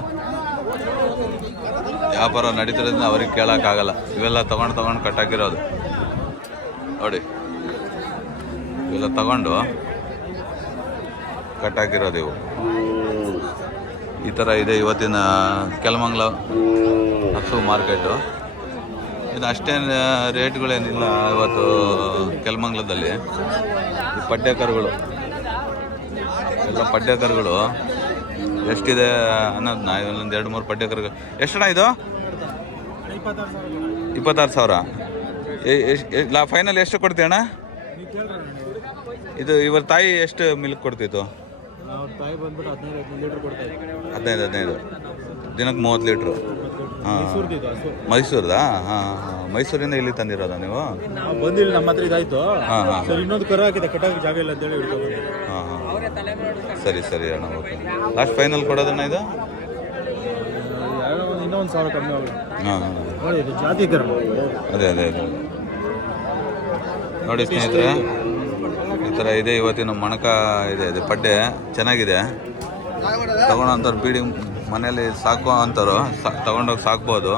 ವ್ಯಾಪಾರ ನಡೀತಿರೋದ್ರಿಂದ ಅವ್ರಿಗೆ ಕೇಳೋಕ್ಕಾಗಲ್ಲ ಇವೆಲ್ಲ ತಗೊಂಡು ಕಟ್ಟಾಕಿರೋದು ನೋಡಿ ಇವೆಲ್ಲ ತಗೊಂಡು ಕಟ್ಟಾಕಿರೋದು ಇವು ಈ ಥರ ಇದೆ ಇವತ್ತಿನ ಕೆಲಮಂಗಲ ಹಸು ಮಾರ್ಕೆಟು ಇದು ಅಷ್ಟೇನು ರೇಟ್ಗಳೇನಿಲ್ಲ ಇವತ್ತು ಕೆಲಮಂಗಲದಲ್ಲಿ ಈ ಪಡ್ಡೆ ಕರುಗಳು ಎಲ್ಲ ಪಡ್ಡೆ ಕರುಗಳು ಎಷ್ಟಿದೆ ಅನ್ನೋದು ನಾ ಒಂದು 2-3 ಪಡ್ಡೆ ಕರುಗಳು ಎಷ್ಟಣ್ಣ ಇದು 26,000 ಫೈನಲ್ ಎಷ್ಟು ಕೊಡ್ತೀಯ ಅಣ್ಣ ಇದು ಇವ್ರ ತಾಯಿ ಎಷ್ಟು ಮಿಲ್ಕ್ ಕೊಡ್ತಿತ್ತು 15 ದಿನಕ್ಕೆ 30 ಲೀಟ್ರು ಹಾಂ ಮೈಸೂರ್ದಾ ಮೈಸೂರಿಂದ ಇಲ್ಲಿ ತಂದಿರೋದ ನೀವು ಬಂದಿಲ್ಲ ನಮ್ಮ ಹತ್ರ ಇದಾಯ್ತು ಹಾಂ ಹಾಂ ಸರ್ ಇನ್ನೊಂದು ಕರು ಹಾಕಿದೆ ಕಟ್ಟಾಗಿ ಜಾಗ ಇಲ್ಲ ಅಂತೇಳಿ ಹಾಂ ಸರಿ ಅಣ್ಣ ಓಕೆ ಲಾಸ್ಟ್ ಫೈನಲ್ ಕೊಡೋದಣ್ಣ ಇದು ಇನ್ನೊಂದು 1,000 ಕಮ್ಮಿ ಆಗುತ್ತೆ ಹಾಂ ಇದು ಜಾತಿ ಕರು ಅದೇ ನೋಡಿ ಸ್ನೇಹಿತರೆ ಈ ಥರ ಇದೆ ಇವತ್ತಿನ ಮಣಕ ಇದೆ ಪಡ್ಡೆ ಚೆನ್ನಾಗಿದೆ ತಗೊಳ್ಳೋಂಥವ್ರು ಬೀಡಿಂಗ್ ಮನೇಲಿ ಸಾಕೋ ಅಂಥವ್ರು ತಗೊಂಡೋಗಿ ಸಾಕ್ಬೋದು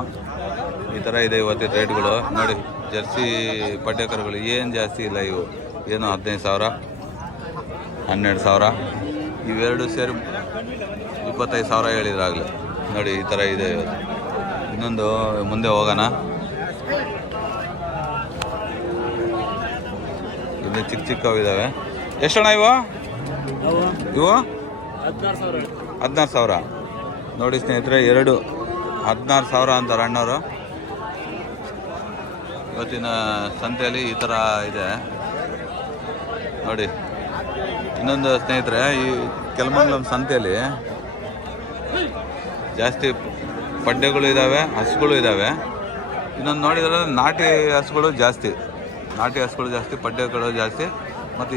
ಈ ಥರ ಇದೆ ಇವತ್ತಿನ ರೇಟ್ಗಳು ನೋಡಿ ಜರ್ಸಿ ಪಡ್ಡೆ ಕರುಗಳು ಏನು ಜಾಸ್ತಿ ಇಲ್ಲ ಇವು ಏನು 15,000 12,000 ಇವೆರಡು ಸೇರಿ 25,000 ಹೇಳಿದ್ರಾಗಲೇ ನೋಡಿ ಈ ಥರ ಇದೆ ಇವತ್ತು ಇನ್ನೊಂದು ಮುಂದೆ ಹೋಗೋಣ ಇಲ್ಲಿ ಚಿಕ್ಕವು ಇದ್ದಾವೆ ಎಷ್ಟಣ್ಣ ಇವು 16,000 ನೋಡಿ ಸ್ನೇಹಿತರೆ 16,000 ಅಂತಾರೆ ಅಣ್ಣವರು ಇವತ್ತಿನ ಸಂತೆಯಲ್ಲಿ ಈ ಥರ ಇದೆ ನೋಡಿ ಇನ್ನೊಂದು ಸ್ನೇಹಿತರೆ ಈ ಕೆಲಮಂಗಲಂ ಸಂತೆಯಲ್ಲಿ ಜಾಸ್ತಿ ಪಡ್ಡೆಗಳು ಇದ್ದಾವೆ ಹಸುಗಳು ಇದ್ದಾವೆ ಇನ್ನೊಂದು ನೋಡಿದ್ರೆ ನಾಟಿ ಹಸುಗಳು ಜಾಸ್ತಿ ಪಡ್ಡೆಗಳು ಜಾಸ್ತಿ ಮತ್ತು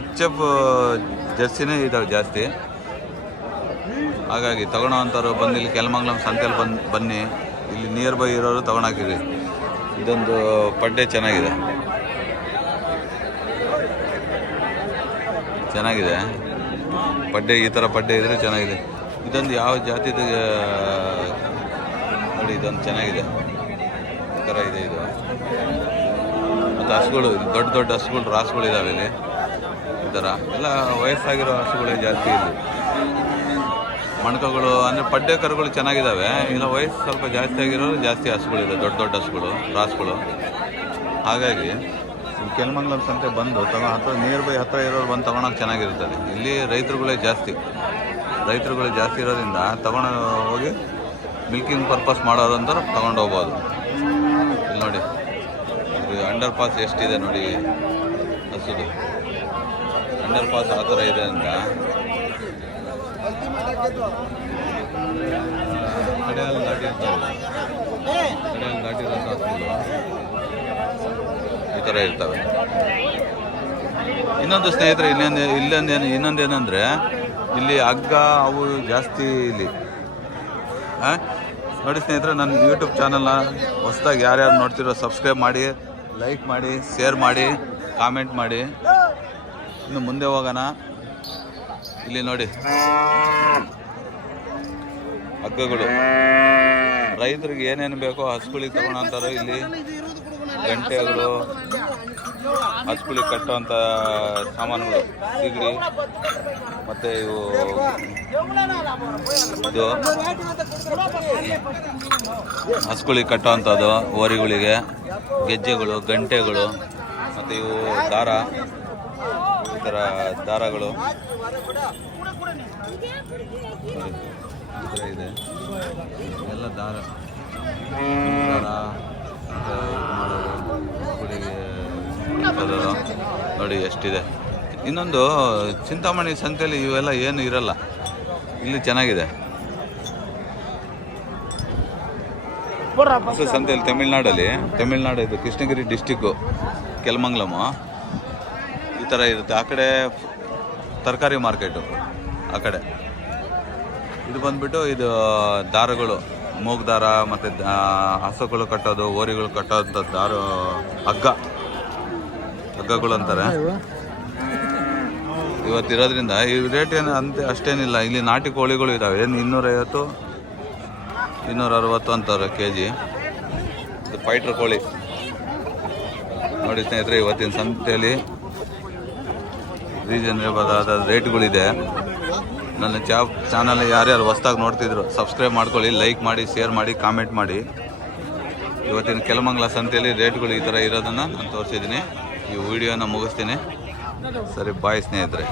HF ಜರ್ಸಿನೇ ಇದ್ದಾವೆ ಜಾಸ್ತಿ ಹಾಗಾಗಿ ತಗೊಳ್ಳೋವಂಥವ್ರು ಬಂದು ಇಲ್ಲಿ ಕೆಲಮಂಗಲಂ ಸಂತೆಯಲ್ಲಿ ಬನ್ನಿ ಇಲ್ಲಿ ನಿಯರ್ ಬೈ ಇರೋರು ತಗೊಂಡಾಕಿರಿ ಇದೊಂದು ಪಡ್ಡೆ ಚೆನ್ನಾಗಿದೆ ಪಡ್ಡೆ ಈ ಥರ ಪಡ್ಡೆ ಇದ್ರೆ ಚೆನ್ನಾಗಿದೆ ಇದೊಂದು ಯಾವ ಜಾತಿದು ನೋಡಿ ಇದೊಂದು ಚೆನ್ನಾಗಿದೆ, ಈ ಥರ ಇದೆ ಇದು. ಮತ್ತು ಹಸುಗಳು ದೊಡ್ಡ ದೊಡ್ಡ ಹಸುಗಳು ರಾಸುಗಳಿದ್ದಾವೆ ಇಲ್ಲಿ. ಈ ಥರ ಎಲ್ಲ ವಯಸ್ಸಾಗಿರೋ ಹಸುಗಳೇ ಜಾಸ್ತಿ ಇಲ್ಲಿ. ಮಣಕಗಳು ಅಂದರೆ ಪಡ್ಡೆ ಕರುಗಳು ಚೆನ್ನಾಗಿದ್ದಾವೆ. ಇಲ್ಲ ವಯಸ್ಸು ಸ್ವಲ್ಪ ಜಾಸ್ತಿ ಆಗಿರೋರು ಜಾಸ್ತಿ ಹಸುಗಳಿದೆ, ದೊಡ್ಡ ದೊಡ್ಡ ಹಸುಗಳು ರಾಸುಗಳು. ಹಾಗಾಗಿ ಕೆಲ್ಮಂಗ್ಲಂ ಸಂತೆ ಬಂದು ಹತ್ರ ನಿಯರ್ ಬೈ ಹತ್ತಿರ ಇರೋರು ಬಂದು ತೊಗೊಳಕ್ಕೆ ಚೆನ್ನಾಗಿರ್ತದೆ. ಇಲ್ಲಿ ರೈತರುಗಳೇ ಜಾಸ್ತಿ ಇರೋದ್ರಿಂದ ತೊಗೊಂಡು ಹೋಗಿ ಮಿಲ್ಕಿಂಗ್ ಪರ್ಪಸ್ ಮಾಡೋರಂತಾರೆ ತೊಗೊಂಡು ಹೋಗ್ಬೋದು. ಇಲ್ಲಿ ನೋಡಿ ಇದು ಅಂಡರ್ ಪಾಸ್ ಎಷ್ಟಿದೆ ನೋಡಿ, ಹಸುದು ಅಂಡರ್ ಪಾಸ್ ಆ ಥರ ಇದೆ ಅಂತ. ಕಡೆಯಲ್ಲಿ ದಾಟಿರೋಂಥ ಹಸುಗಳು ಈ ಥರ ಇರ್ತವೆ. ಇನ್ನೊಂದು ಸ್ನೇಹಿತರೆ, ಇನ್ನೊಂದೇನೆಂದರೆ ಇಲ್ಲಿ ಹಗ್ಗ ಅವು ಜಾಸ್ತಿ ಇಲ್ಲಿ. ನೋಡಿ ಸ್ನೇಹಿತರೆ, ನನ್ನ ಯೂಟ್ಯೂಬ್ ಚಾನಲ್ನ ಹೊಸದಾಗಿ ಯಾರ್ಯಾರು ನೋಡ್ತಿರೋ ಸಬ್ಸ್ಕ್ರೈಬ್ ಮಾಡಿ, ಲೈಕ್ ಮಾಡಿ, ಶೇರ್ ಮಾಡಿ, ಕಾಮೆಂಟ್ ಮಾಡಿ. ಇನ್ನು ಮುಂದೆ ಹೋಗೋಣ. ಇಲ್ಲಿ ನೋಡಿ ಹಗ್ಗಗಳು ರೈತರಿಗೆ ಏನೇನು ಬೇಕೋ ಹಸುಗಳಿಗೆ ತಗೊಳಂತಾರೋ ಇಲ್ಲಿ ಗಂಟೆಗಳು, ಹಸುಗಳಿಗೆ ಕಟ್ಟುವಂಥ ಸಾಮಾನುಗಳು, ಸಿಗಡಿ, ಮತ್ತು ಇದು ಹಸುಗಳಿಗೆ ಕಟ್ಟುವಂಥದ್ದು, ಓರಿಗಳಿಗೆ, ಗೆಜ್ಜೆಗಳು, ಗಂಟೆಗಳು, ಮತ್ತು ಇವು ದಾರ, ಈ ಥರ ದಾರಗಳು ಈ ಥರ ಇದೆ ಎಲ್ಲ ದಾರ ನೋಡಿ ಎಷ್ಟಿದೆ. ಇನ್ನೊಂದು ಚಿಂತಾಮಣಿ ಸಂತೆಯಲ್ಲಿ ಇವೆಲ್ಲ ಏನು ಇರಲ್ಲ, ಇಲ್ಲಿ ಚೆನ್ನಾಗಿದೆ. ಹೊಸ ಸಂತೆಯಲ್ಲಿ ತಮಿಳ್ನಾಡು ಇದು ಕೃಷ್ಣಗಿರಿ ಡಿಸ್ಟಿಕ್ಕು ಕೆಲ್ಮಂಗ್ಲಮು ಈ ಥರ ಇರುತ್ತೆ. ಆ ಕಡೆ ತರಕಾರಿ ಮಾರ್ಕೆಟು, ಆ ಕಡೆ ಇದು ಬಂದ್ಬಿಟ್ಟು ಇದು ದಾರಗಳು, ಮೂಗು ದಾರ, ಮತ್ತು ಹಸುಗಳು ಕಟ್ಟೋದು, ಓರಿಗಳು ಕಟ್ಟೋಂಥ ಹಗ್ಗಗಳು ಅಂತಾರೆ. ಇವತ್ತಿರೋದ್ರಿಂದ ಈ ರೇಟ್ ಏನು ಅಷ್ಟೇನಿಲ್ಲ. ಇಲ್ಲಿ ನಾಟಿ ಕೋಳಿಗಳು ಇದ್ದಾವೆ, ಏನು 250 260 ಅಂತಾರೆ kg. ಇದು ಫೈಟ್ರ್ ಕೋಳಿ ನೋಡಿ ಸ್ನೇಹಿತರೆ. ಇವತ್ತಿನ ಸಂತೆಯಲ್ಲಿ ರೀಸನೇಬಲ್ ಆದ ರೇಟ್ಗಳಿದೆ. ನನ್ನ ಚಾನಲ್ ಯಾರ್ಯಾರು ಹೊಸ್ದಾಗಿ ನೋಡ್ತಿದ್ರು ಸಬ್ಸ್ಕ್ರೈಬ್ ಮಾಡ್ಕೊಳ್ಳಿ, ಲೈಕ್ ಮಾಡಿ, ಶೇರ್ ಮಾಡಿ, ಕಾಮೆಂಟ್ ಮಾಡಿ. ಇವತ್ತಿನ ಕೆಲ್ಮಂಗ್ಲ ಸಂತೆಯಲ್ಲಿ ರೇಟ್ಗಳು ಈ ಥರ ಇರೋದನ್ನು ನಾನು ತೋರಿಸಿದ್ದೀನಿ. ಈ ವಿಡಿಯೋನ ಮುಗಿಸ್ತೀನಿ. ಸರಿ, ಬಾಯ್ ಸ್ನೇಹಿತರೆ.